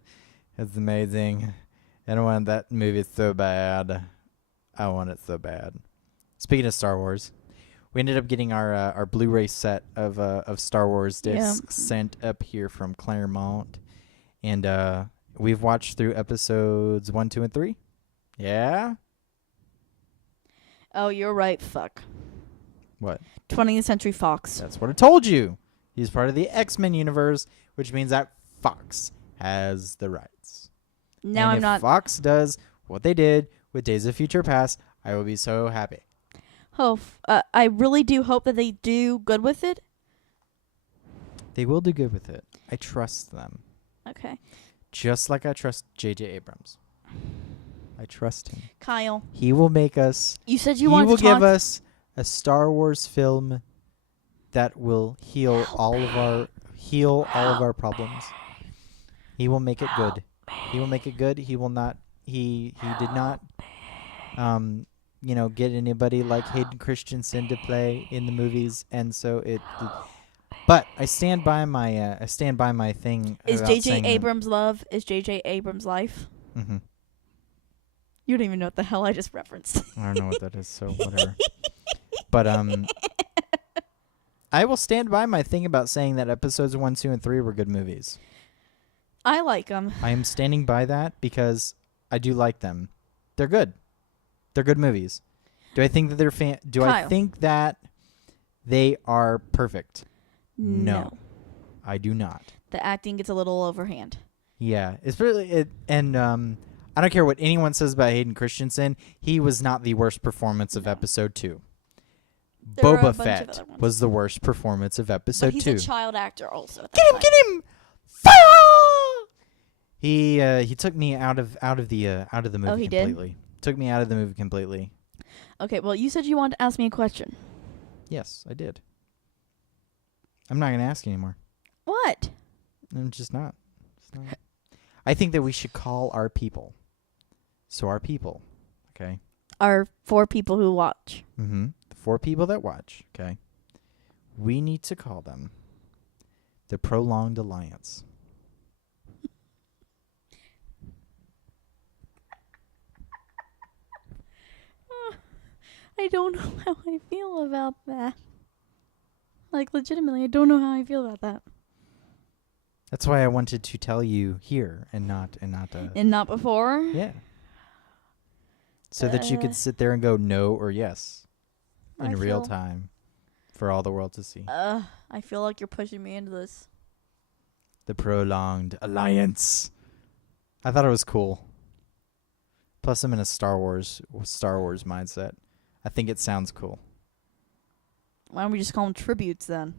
It's amazing. I don't want that movie so bad. I want it so bad. Speaking of Star Wars, we ended up getting our Blu-ray set of Star Wars discs sent up here from Claremont, and we've watched through episodes 1, 2, and 3. Yeah. Oh, you're right. Fuck. What? 20th Century Fox. That's what I told you. He's part of the X-Men universe, which means that Fox has the rights. Now and I'm if not. Fox does what they did with Days of Future Past, I will be so happy. Oh, I really do hope that they do good with it. They will do good with it. I trust them. Okay. Just like I trust J.J. Abrams. I trust him. Kyle. He will make us. You said you he wanted will to talk. give us a Star Wars film that will heal all of our problems. He will make it good. He will make it good. He will not. He did not. Get anybody like Hayden Christensen to play in the movies, and so it. But I stand by my thing. Is about J.J. saying that- Abrams' love? Is J.J. Abrams' life? Mm-hmm. You don't even know what the hell I just referenced. I don't know what that is, so whatever. But I will stand by my thing about saying that episodes 1, 2, and 3 were good movies. I like them. I am standing by that because I do like them. They're good. They're good movies. Do I think that they're Do I Kyle. think that they are perfect? No. I do not. The acting gets a little overhand. Yeah, it's really and I don't care what anyone says about Hayden Christensen. He was not the worst performance of episode 2. There are a Boba bunch of Fett other ones. was the worst performance of episode But he's 2. a child actor also. Get him! Get him! Fire! He took me out of the movie Oh, he did? completely. Took me out of the movie completely. Okay, well, you said you wanted to ask me a question. Yes, I did. I'm not gonna ask anymore. What? I'm just not. I think that we should call our people. So our people, okay? Are 4 people who watch. Mm-hmm. The 4 people that watch, okay? We need to call them the Prolonged Alliance. I don't know how I feel about that. Like, legitimately, I don't know how I feel about that. That's why I wanted to tell you here and not. And not before? Yeah. So that you could sit there and go no or yes in real time for all the world to see. I feel like you're pushing me into this. The Prolonged Alliance. I thought it was cool. Plus, I'm in a Star Wars mindset. I think it sounds cool. Why don't we just call them tributes then?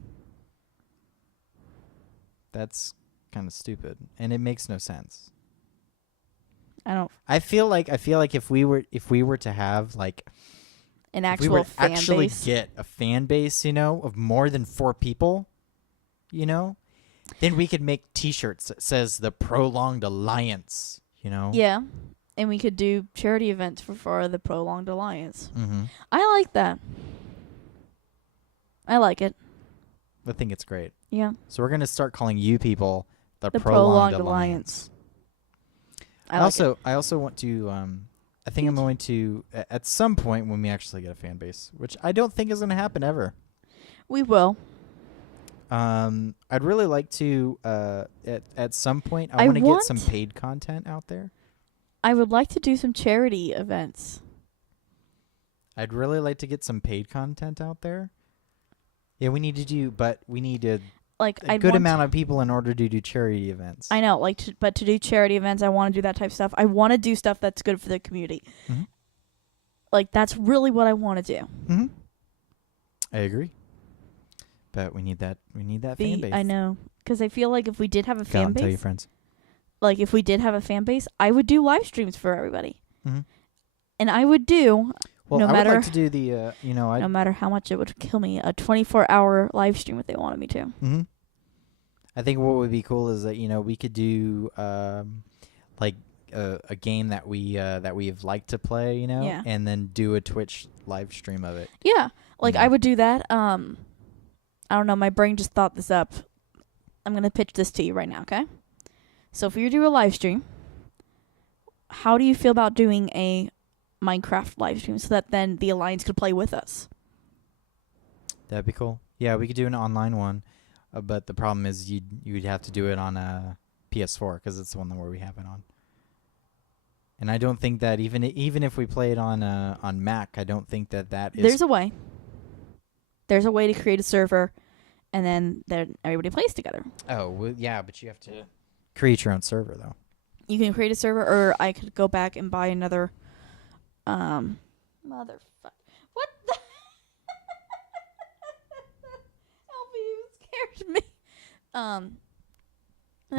That's kind of stupid, and it makes no sense. I don't. I feel like if we were to have like An if we were actual to fan actually base. get a fan base, of more than 4 people, then we could make T-shirts that says the Prolonged Alliance. Yeah. And we could do charity events for the Prolonged Alliance. Mm-hmm. I like that. I like it. I think it's great. Yeah. So we're gonna start calling you people the The Prolonged Prolonged Alliance. I like it. I also want to. I think I'm going to at some point when we actually get a fan base, which I don't think is going to happen ever. We will. I'd really like to. At some point, I want to get some want- paid content out there. I would like to do some charity events. I'd really like to get some paid content out there. Yeah, we need a Like, a I'd good want amount of people in order to do charity events. I know, but to do charity events, I want to do that type of stuff. I want to do stuff that's good for the community. Mm-hmm. Like, that's really what I want to do. Mm-hmm. I agree. But we need that fan base. I know, because I feel like if we did have a Go out fan and tell your base, friends. like if we did have a fan base, I would do live streams for everybody, Mm-hmm. and I would do Well, no I matter would like to do the no matter how much it would kill me, a 24-hour live stream if they wanted me to. Mm-hmm. I think what would be cool is that we could do like a game that we've liked to play, Yeah. and then do a Twitch live stream of it. Yeah, like Yeah. I would do that. I don't know. My brain just thought this up. I'm gonna pitch this to you right now, okay? So if we do a live stream, how do you feel about doing a Minecraft live stream so that then the Alliance could play with us? That'd be cool. Yeah, we could do an online one, but the problem is you'd have to do it on a PS4 because it's the one where we have it on. And I don't think that even if we play it on Mac, I don't think that is. There's a way. There's a way to create a server, and then everybody plays together. Oh, well, yeah, but you have to create your own server though. You can create a server, or I could go back and buy another. Motherfucker! What the? Help me! You scared me.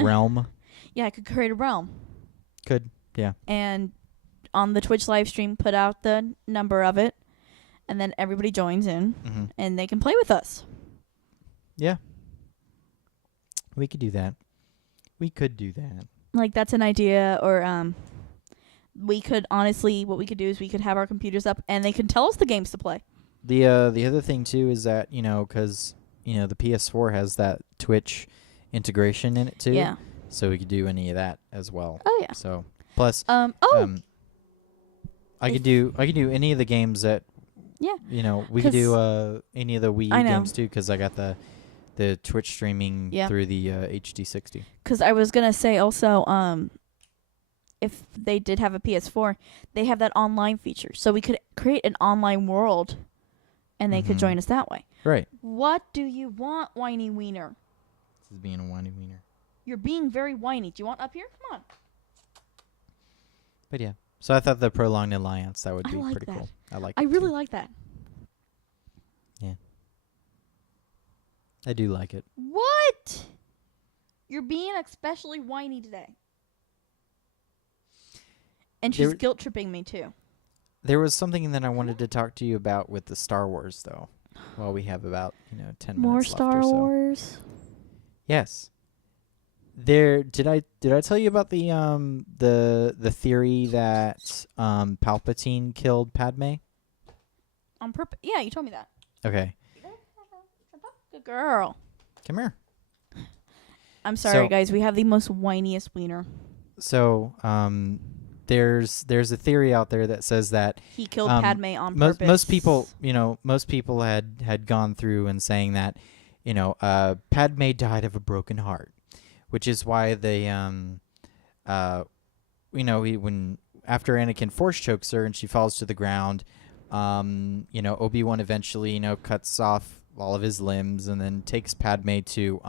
Realm Yeah, I could create a realm, could. Yeah. and on the Twitch live stream, put out the number of it, and then everybody joins in, Mm-hmm. and they can play with us. Yeah. We could do that. We could do that. Like, that's an idea. Or we could honestly, what we could do is we could have our computers up and they can tell us the games to play. The other thing too is that, because the PS4 has that Twitch integration in it too. Yeah. So we could do any of that as well. Oh yeah. So plus Oh. I could do any of the games that Yeah. we could do any of the Wii I U know. games too, because I got the Twitch streaming Yeah. through the HD60. Because I was gonna say also, if they did have a PS4, they have that online feature, so we could create an online world, and they could Mhm. join us that way. Right. What do you want, whiny wiener? This is being a whiny wiener. You're being very whiny. Do you want up here? Come on. But yeah. So I thought the prolonged alliance, that would I be like pretty that. cool. I like I it really too. like that. Yeah. I do like it. What? You're being especially whiny today. And she's There- guilt tripping me too. There was something that I wanted to talk to you about with the Star Wars, though. Well, we have about 10 More minutes left or Star so. Wars. Yes. Did I tell you about the theory that Palpatine killed Padme? On purpose. Yeah, you told me that. Okay, Good girl. come here. I'm sorry, So- guys. We have the most whiniest wiener. So there's a theory out there that says that He killed Padme on most purpose. most people had gone through and saying that Padme died of a broken heart, which is why they when after Anakin force chokes her and she falls to the ground, Obi-Wan eventually cuts off all of his limbs and then takes Padme to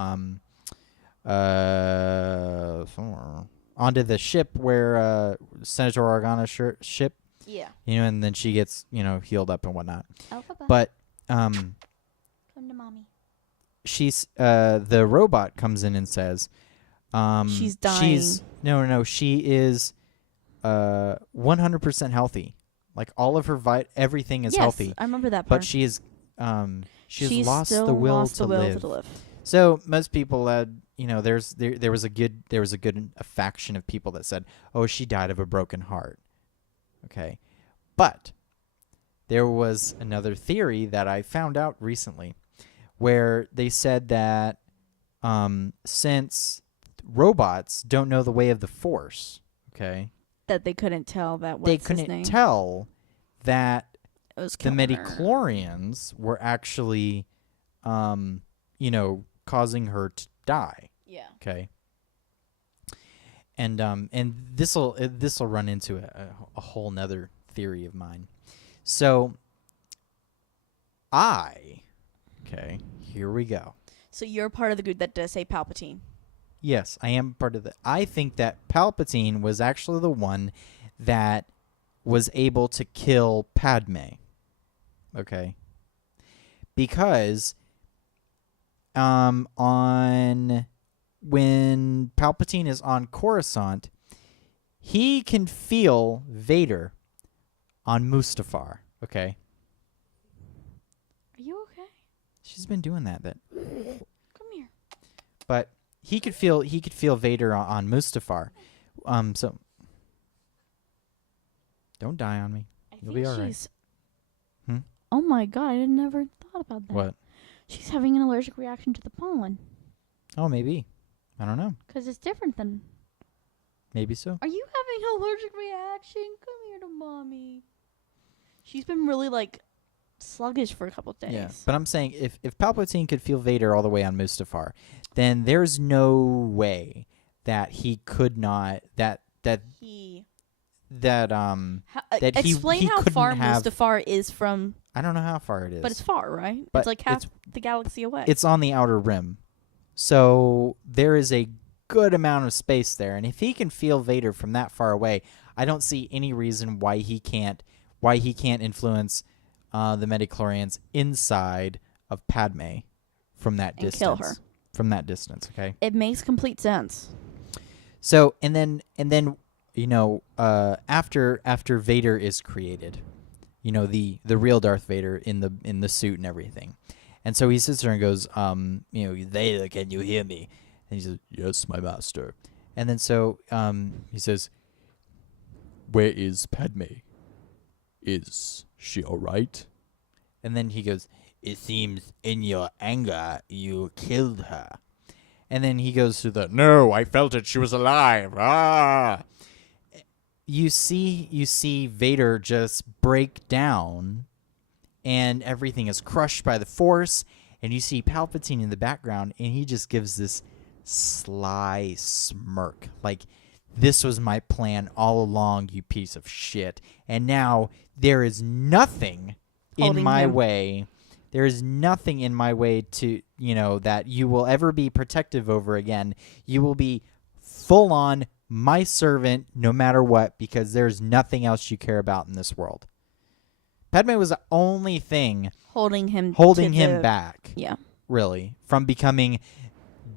somewhere onto the ship where Senator Organa's ship, Yeah. and then she gets healed up and whatnot. Alpha. But Come to mommy. she's the robot comes in and says She's dying. No, she is 100% healthy. Like all of her everything is Yes, healthy, I remember that part. but she is she's She's lost still the will lost to the will live. to live. So most people had there was a good faction of people that said, "Oh, she died of a broken heart." Okay. But there was another theory that I found out recently where they said that since robots don't know the way of the Force, okay, That they couldn't tell that they what's his couldn't name? tell that It was the killing her. midichlorians were actually causing her to die. Yeah. Okay. And this'll run into a whole nother theory of mine. So here we go. So you're part of the group that does say Palpatine. Yes, I am part of the. I think that Palpatine was actually the one that was able to kill Padme. Okay. Because on when Palpatine is on Coruscant, he can feel Vader on Mustafar. Okay. Are you okay? She's been doing that. Come here. But he could feel Vader on Mustafar. So don't die on me. I You'll think be all right. she's. Hmm? Oh my god! I never thought about that. What? She's having an allergic reaction to the pollen. Oh, maybe. I don't know. Because it's different than. Maybe so. Are you having an allergic reaction? Come here to mommy. She's been really sluggish for a couple of days. Yeah, but I'm saying if Palpatine could feel Vader all the way on Mustafar, then there's no way that he could not that He. that he Explain how couldn't far have- Mustafar is from. I don't know how far it is. But it's far, right? But it's like half the galaxy away. It's on the outer rim. So there is a good amount of space there, and if he can feel Vader from that far away, I don't see any reason why he can't influence the midichlorians inside of Padme from that And distance. kill her. From that distance, okay? It makes complete sense. So and then after Vader is created, the real Darth Vader in the suit and everything. And so he sits there and goes, Vader, can you hear me? And he says, yes, my master. And then so he says, where is Padme? Is she all right? And then he goes, it seems in your anger you killed her. And then he goes to the, no, I felt it. She was alive. Ah. You see Vader just break down, and everything is crushed by the Force. And you see Palpatine in the background, and he just gives this sly smirk. Like, this was my plan all along, you piece of shit. And now there is nothing in my way. There is nothing in my way to, that you will ever be protective over again. You will be full on my servant no matter what, because there's nothing else you care about in this world. Padme was the only thing holding him back. Yeah. Really, from becoming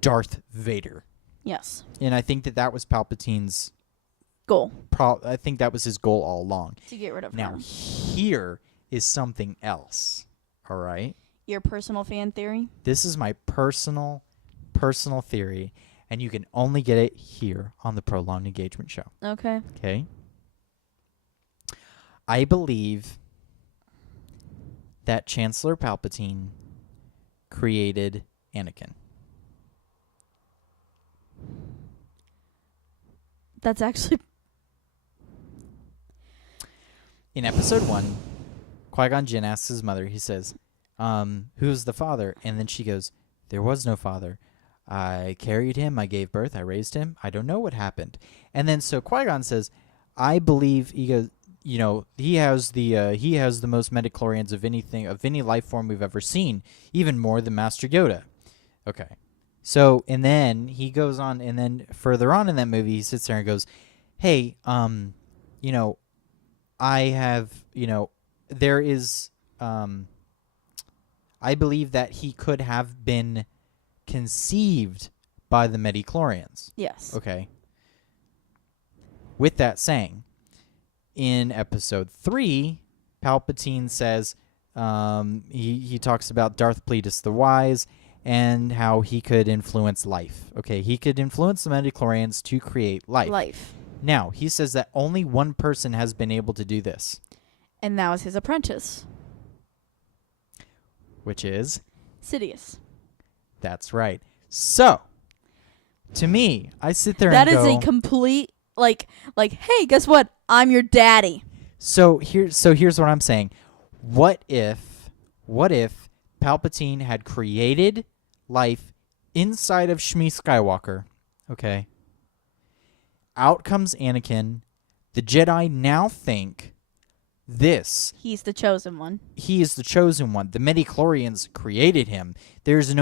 Darth Vader. Yes. And I think that was Palpatine's goal. I think that was his goal all along. To get rid of now, her. Here is something else. All right? Your personal fan theory? This is my personal theory, and you can only get it here on the Prolonged Engagement Show. Okay. Okay? I believe that Chancellor Palpatine created Anakin. That's actually... In Episode 1, Qui-Gon Jinn asks his mother, he says, who's the father? And then she goes, there was no father. I carried him, I gave birth, I raised him. I don't know what happened. And then so Qui-Gon says, I believe, he goes, he has the most midichlorians of any life form we've ever seen, even more than Master Yoda. Okay. So, and then he goes on, and then further on in that movie, he sits there and goes, hey, I have, there is, I believe that he could have been conceived by the midichlorians. Yes. Okay. With that saying, in Episode 3, Palpatine says, he talks about Darth Plagueis the Wise and how he could influence life. Okay, he could influence the midichlorians to create life. Now, he says that only one person has been able to do this. And that was his apprentice. Which is? Sidious. That's right. So, to me, I sit there and go... That is a complete, like, hey, guess what? I'm your daddy. So here's what I'm saying. What if Palpatine had created life inside of Shmi Skywalker, okay? Out comes Anakin. The Jedi now think he's the chosen one. He is the chosen one. The midichlorians created him. He's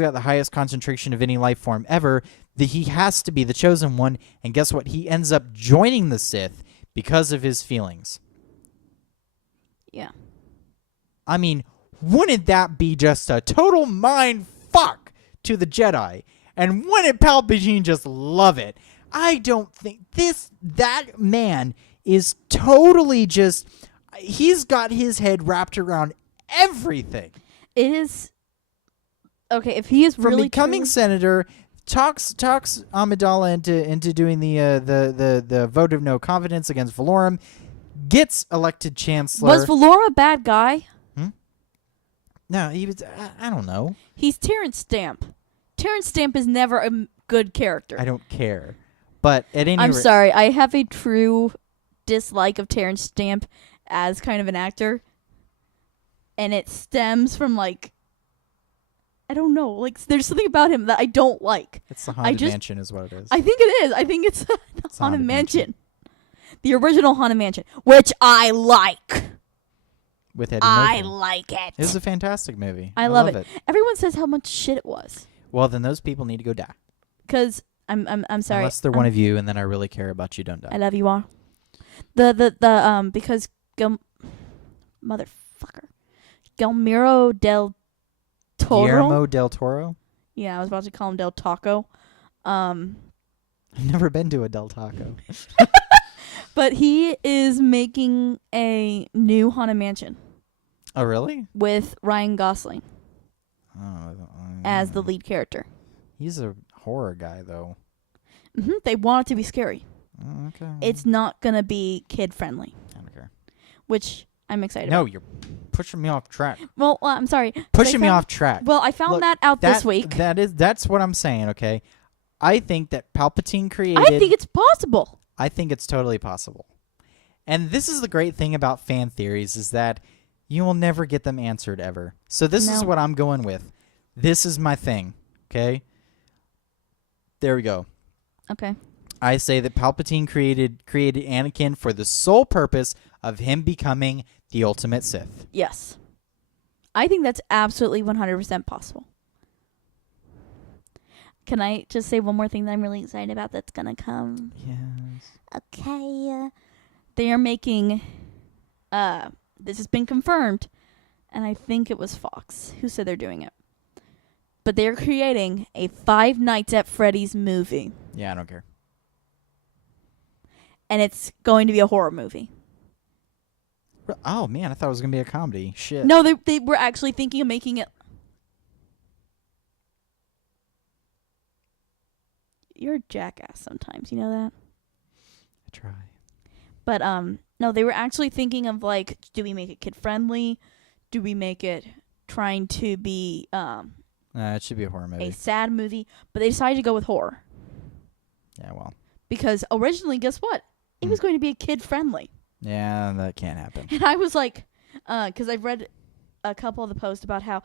got the highest concentration of any life form ever. He has to be the chosen one. And guess what? He ends up joining the Sith because of his feelings. Yeah. I mean, wouldn't that be just a total mind fuck to the Jedi? And wouldn't Palpatine just love it? I don't think that man is totally just, he's got his head wrapped around everything. It is, okay, if he is From really becoming senator, talks Amidala into doing the vote of no confidence against Valorum, gets elected chancellor. Was Valora a bad guy? No, he was, I don't know. He's Terrence Stamp. Terrence Stamp is never a good character. I don't care. But at any I'm rate, sorry. I have a true dislike of Terrence Stamp as kind of an actor. And it stems from, like, I don't know. Like, there's something about him that I don't like. It's the Haunted Mansion is what it is. I think it is. I think it's the Haunted Mansion. The original Haunted Mansion, which I like. With Eddie Murphy. I like it. It was a fantastic movie. I love it. Everyone says how much shit it was. Well, then those people need to go die. Because I'm sorry. Unless they're one of you, and then I really care about you, don't die. I love you all. Because motherfucker, Guillermo del Toro. Guillermo del Toro. Yeah, I was about to call him Del Taco. I've never been to a Del Taco. But he is making a new Haunted Mansion. Oh, really? with Ryan Gosling Oh, as the lead character. He's a horror guy, though. They want it to be scary. Oh, okay. It's not going to be kid-friendly, I don't care. which I'm excited No, about. you're pushing me off track. Well, I'm sorry. Pushing me off track. Well, I found Look, that out this week. That's what I'm saying, okay? I think that Palpatine created... I think it's possible. I think it's totally possible. And this is the great thing about fan theories is that you will never get them answered ever. So this is No. what I'm going with. This is my thing, okay? There we go. Okay. I say that Palpatine created Anakin for the sole purpose of him becoming the ultimate Sith. Yes. I think that's absolutely 100% possible. Can I just say one more thing that I'm really excited about that's going to come? Yes. Okay. They are making, this has been confirmed, and I think it was Fox who said they're doing it. But they're creating a Five Nights at Freddy's movie. Yeah, I don't care. And it's going to be a horror movie. Oh, man, I thought it was going to be a comedy. Shit. No, they were actually thinking of making it. You're a jackass sometimes, you know that? I try. But no, they were actually thinking of like, do we make it kid friendly? Do we make it trying to be It should be a horror movie. a sad movie? But they decided to go with horror. Yeah, well. Because originally, guess what? It was going to be a kid friendly. Yeah, that can't happen. And I was like, because I've read a couple of the posts about how,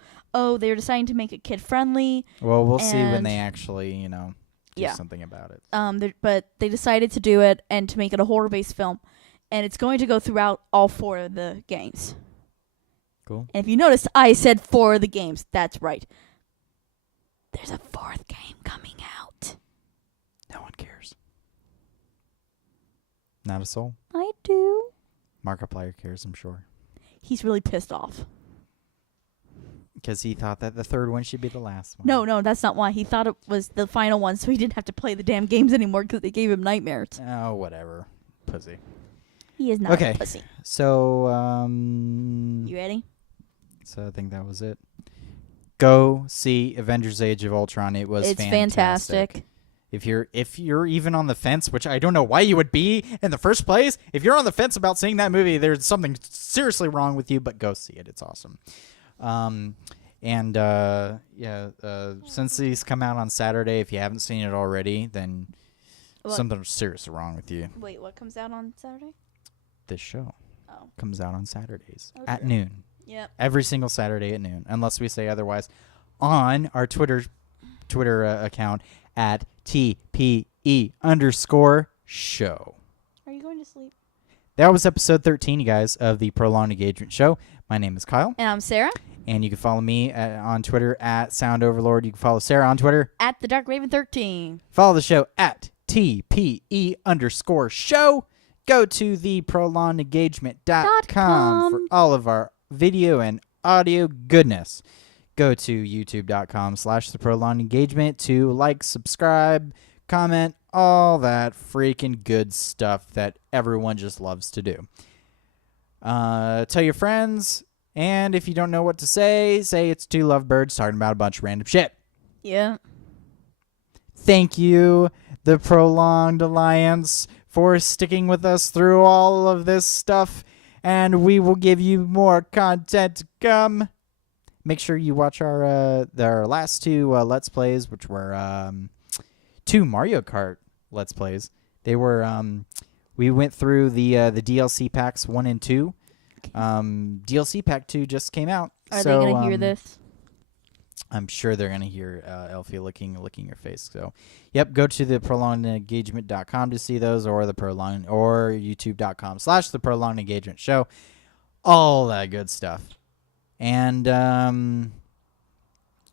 they're deciding to make it kid friendly. Well, we'll see when And- they actually, do Yeah. something about it. But they decided to do it and to make it a horror-based film. And it's going to go throughout all 4 of the games. Cool. And if you notice, I said 4 of the games. That's right. There's a 4th game coming out. No one cares. Not a soul. I do. Markiplier cares, I'm sure. He's really pissed off. Because he thought that the third one should be the last one. No, that's not why. He thought it was the final one, so he didn't have to play the damn games anymore because they gave him nightmares. Oh, whatever. Pussy. He is not Okay. a pussy. So, You ready? so I think that was it. Go see Avengers Age of Ultron. It was It's fantastic. fantastic. If you're even on the fence, which I don't know why you would be in the first place, if you're on the fence about seeing that movie, there's something seriously wrong with you, but go see it. It's awesome. Since these come out on Saturday, if you haven't seen it already, then What? something's seriously wrong with you. Wait, what comes out on Saturday? This show Oh. comes out on Saturdays Oh, at dear. noon. Yep. Every single Saturday at noon, unless we say otherwise, on our Twitter account at TPE_show. Are you going to sleep? That was episode 13, you guys, of the Prolonged Engagement Show. My name is Kyle, And I'm Sarah. and you can follow me on Twitter at Sound Overlord. You can follow Sarah on Twitter. At the Dark Raven 13. Follow the show at TPE_show. Go to theprolongedengagement.com for all of our video and audio goodness. Go to youtube.com/theprolongedengagement to like, subscribe, comment, all that freaking good stuff that everyone just loves to do. Tell your friends, and if you don't know what to say it's two lovebirds talking about a bunch of random shit. Yeah. Thank you, the Prolonged Alliance, for sticking with us through all of this stuff, and we will give you more content to come. Make sure you watch our last 2 Let's Plays, which were 2 Mario Kart Let's Plays. They were we went through the DLC packs 1 and 2. DLC pack 2 just came out. Are so, they going to hear this? I'm sure they're going to hear Elfie licking your face. So, yep, go to theprolongedengagement.com to see those, or youtube.com/theprolongedengagement show. All that good stuff. And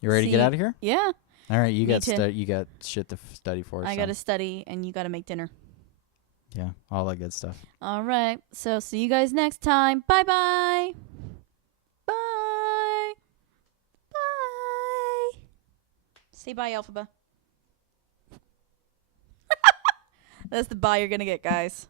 you ready to get out of here? Yeah. All right, you Me got too. you got shit to study for. I so. got to study, and you got to make dinner. Yeah, all that good stuff. All right. So, see you guys next time. Bye-bye. Bye. Bye. Say bye, Alphaba. That's the bye you're going to get, guys.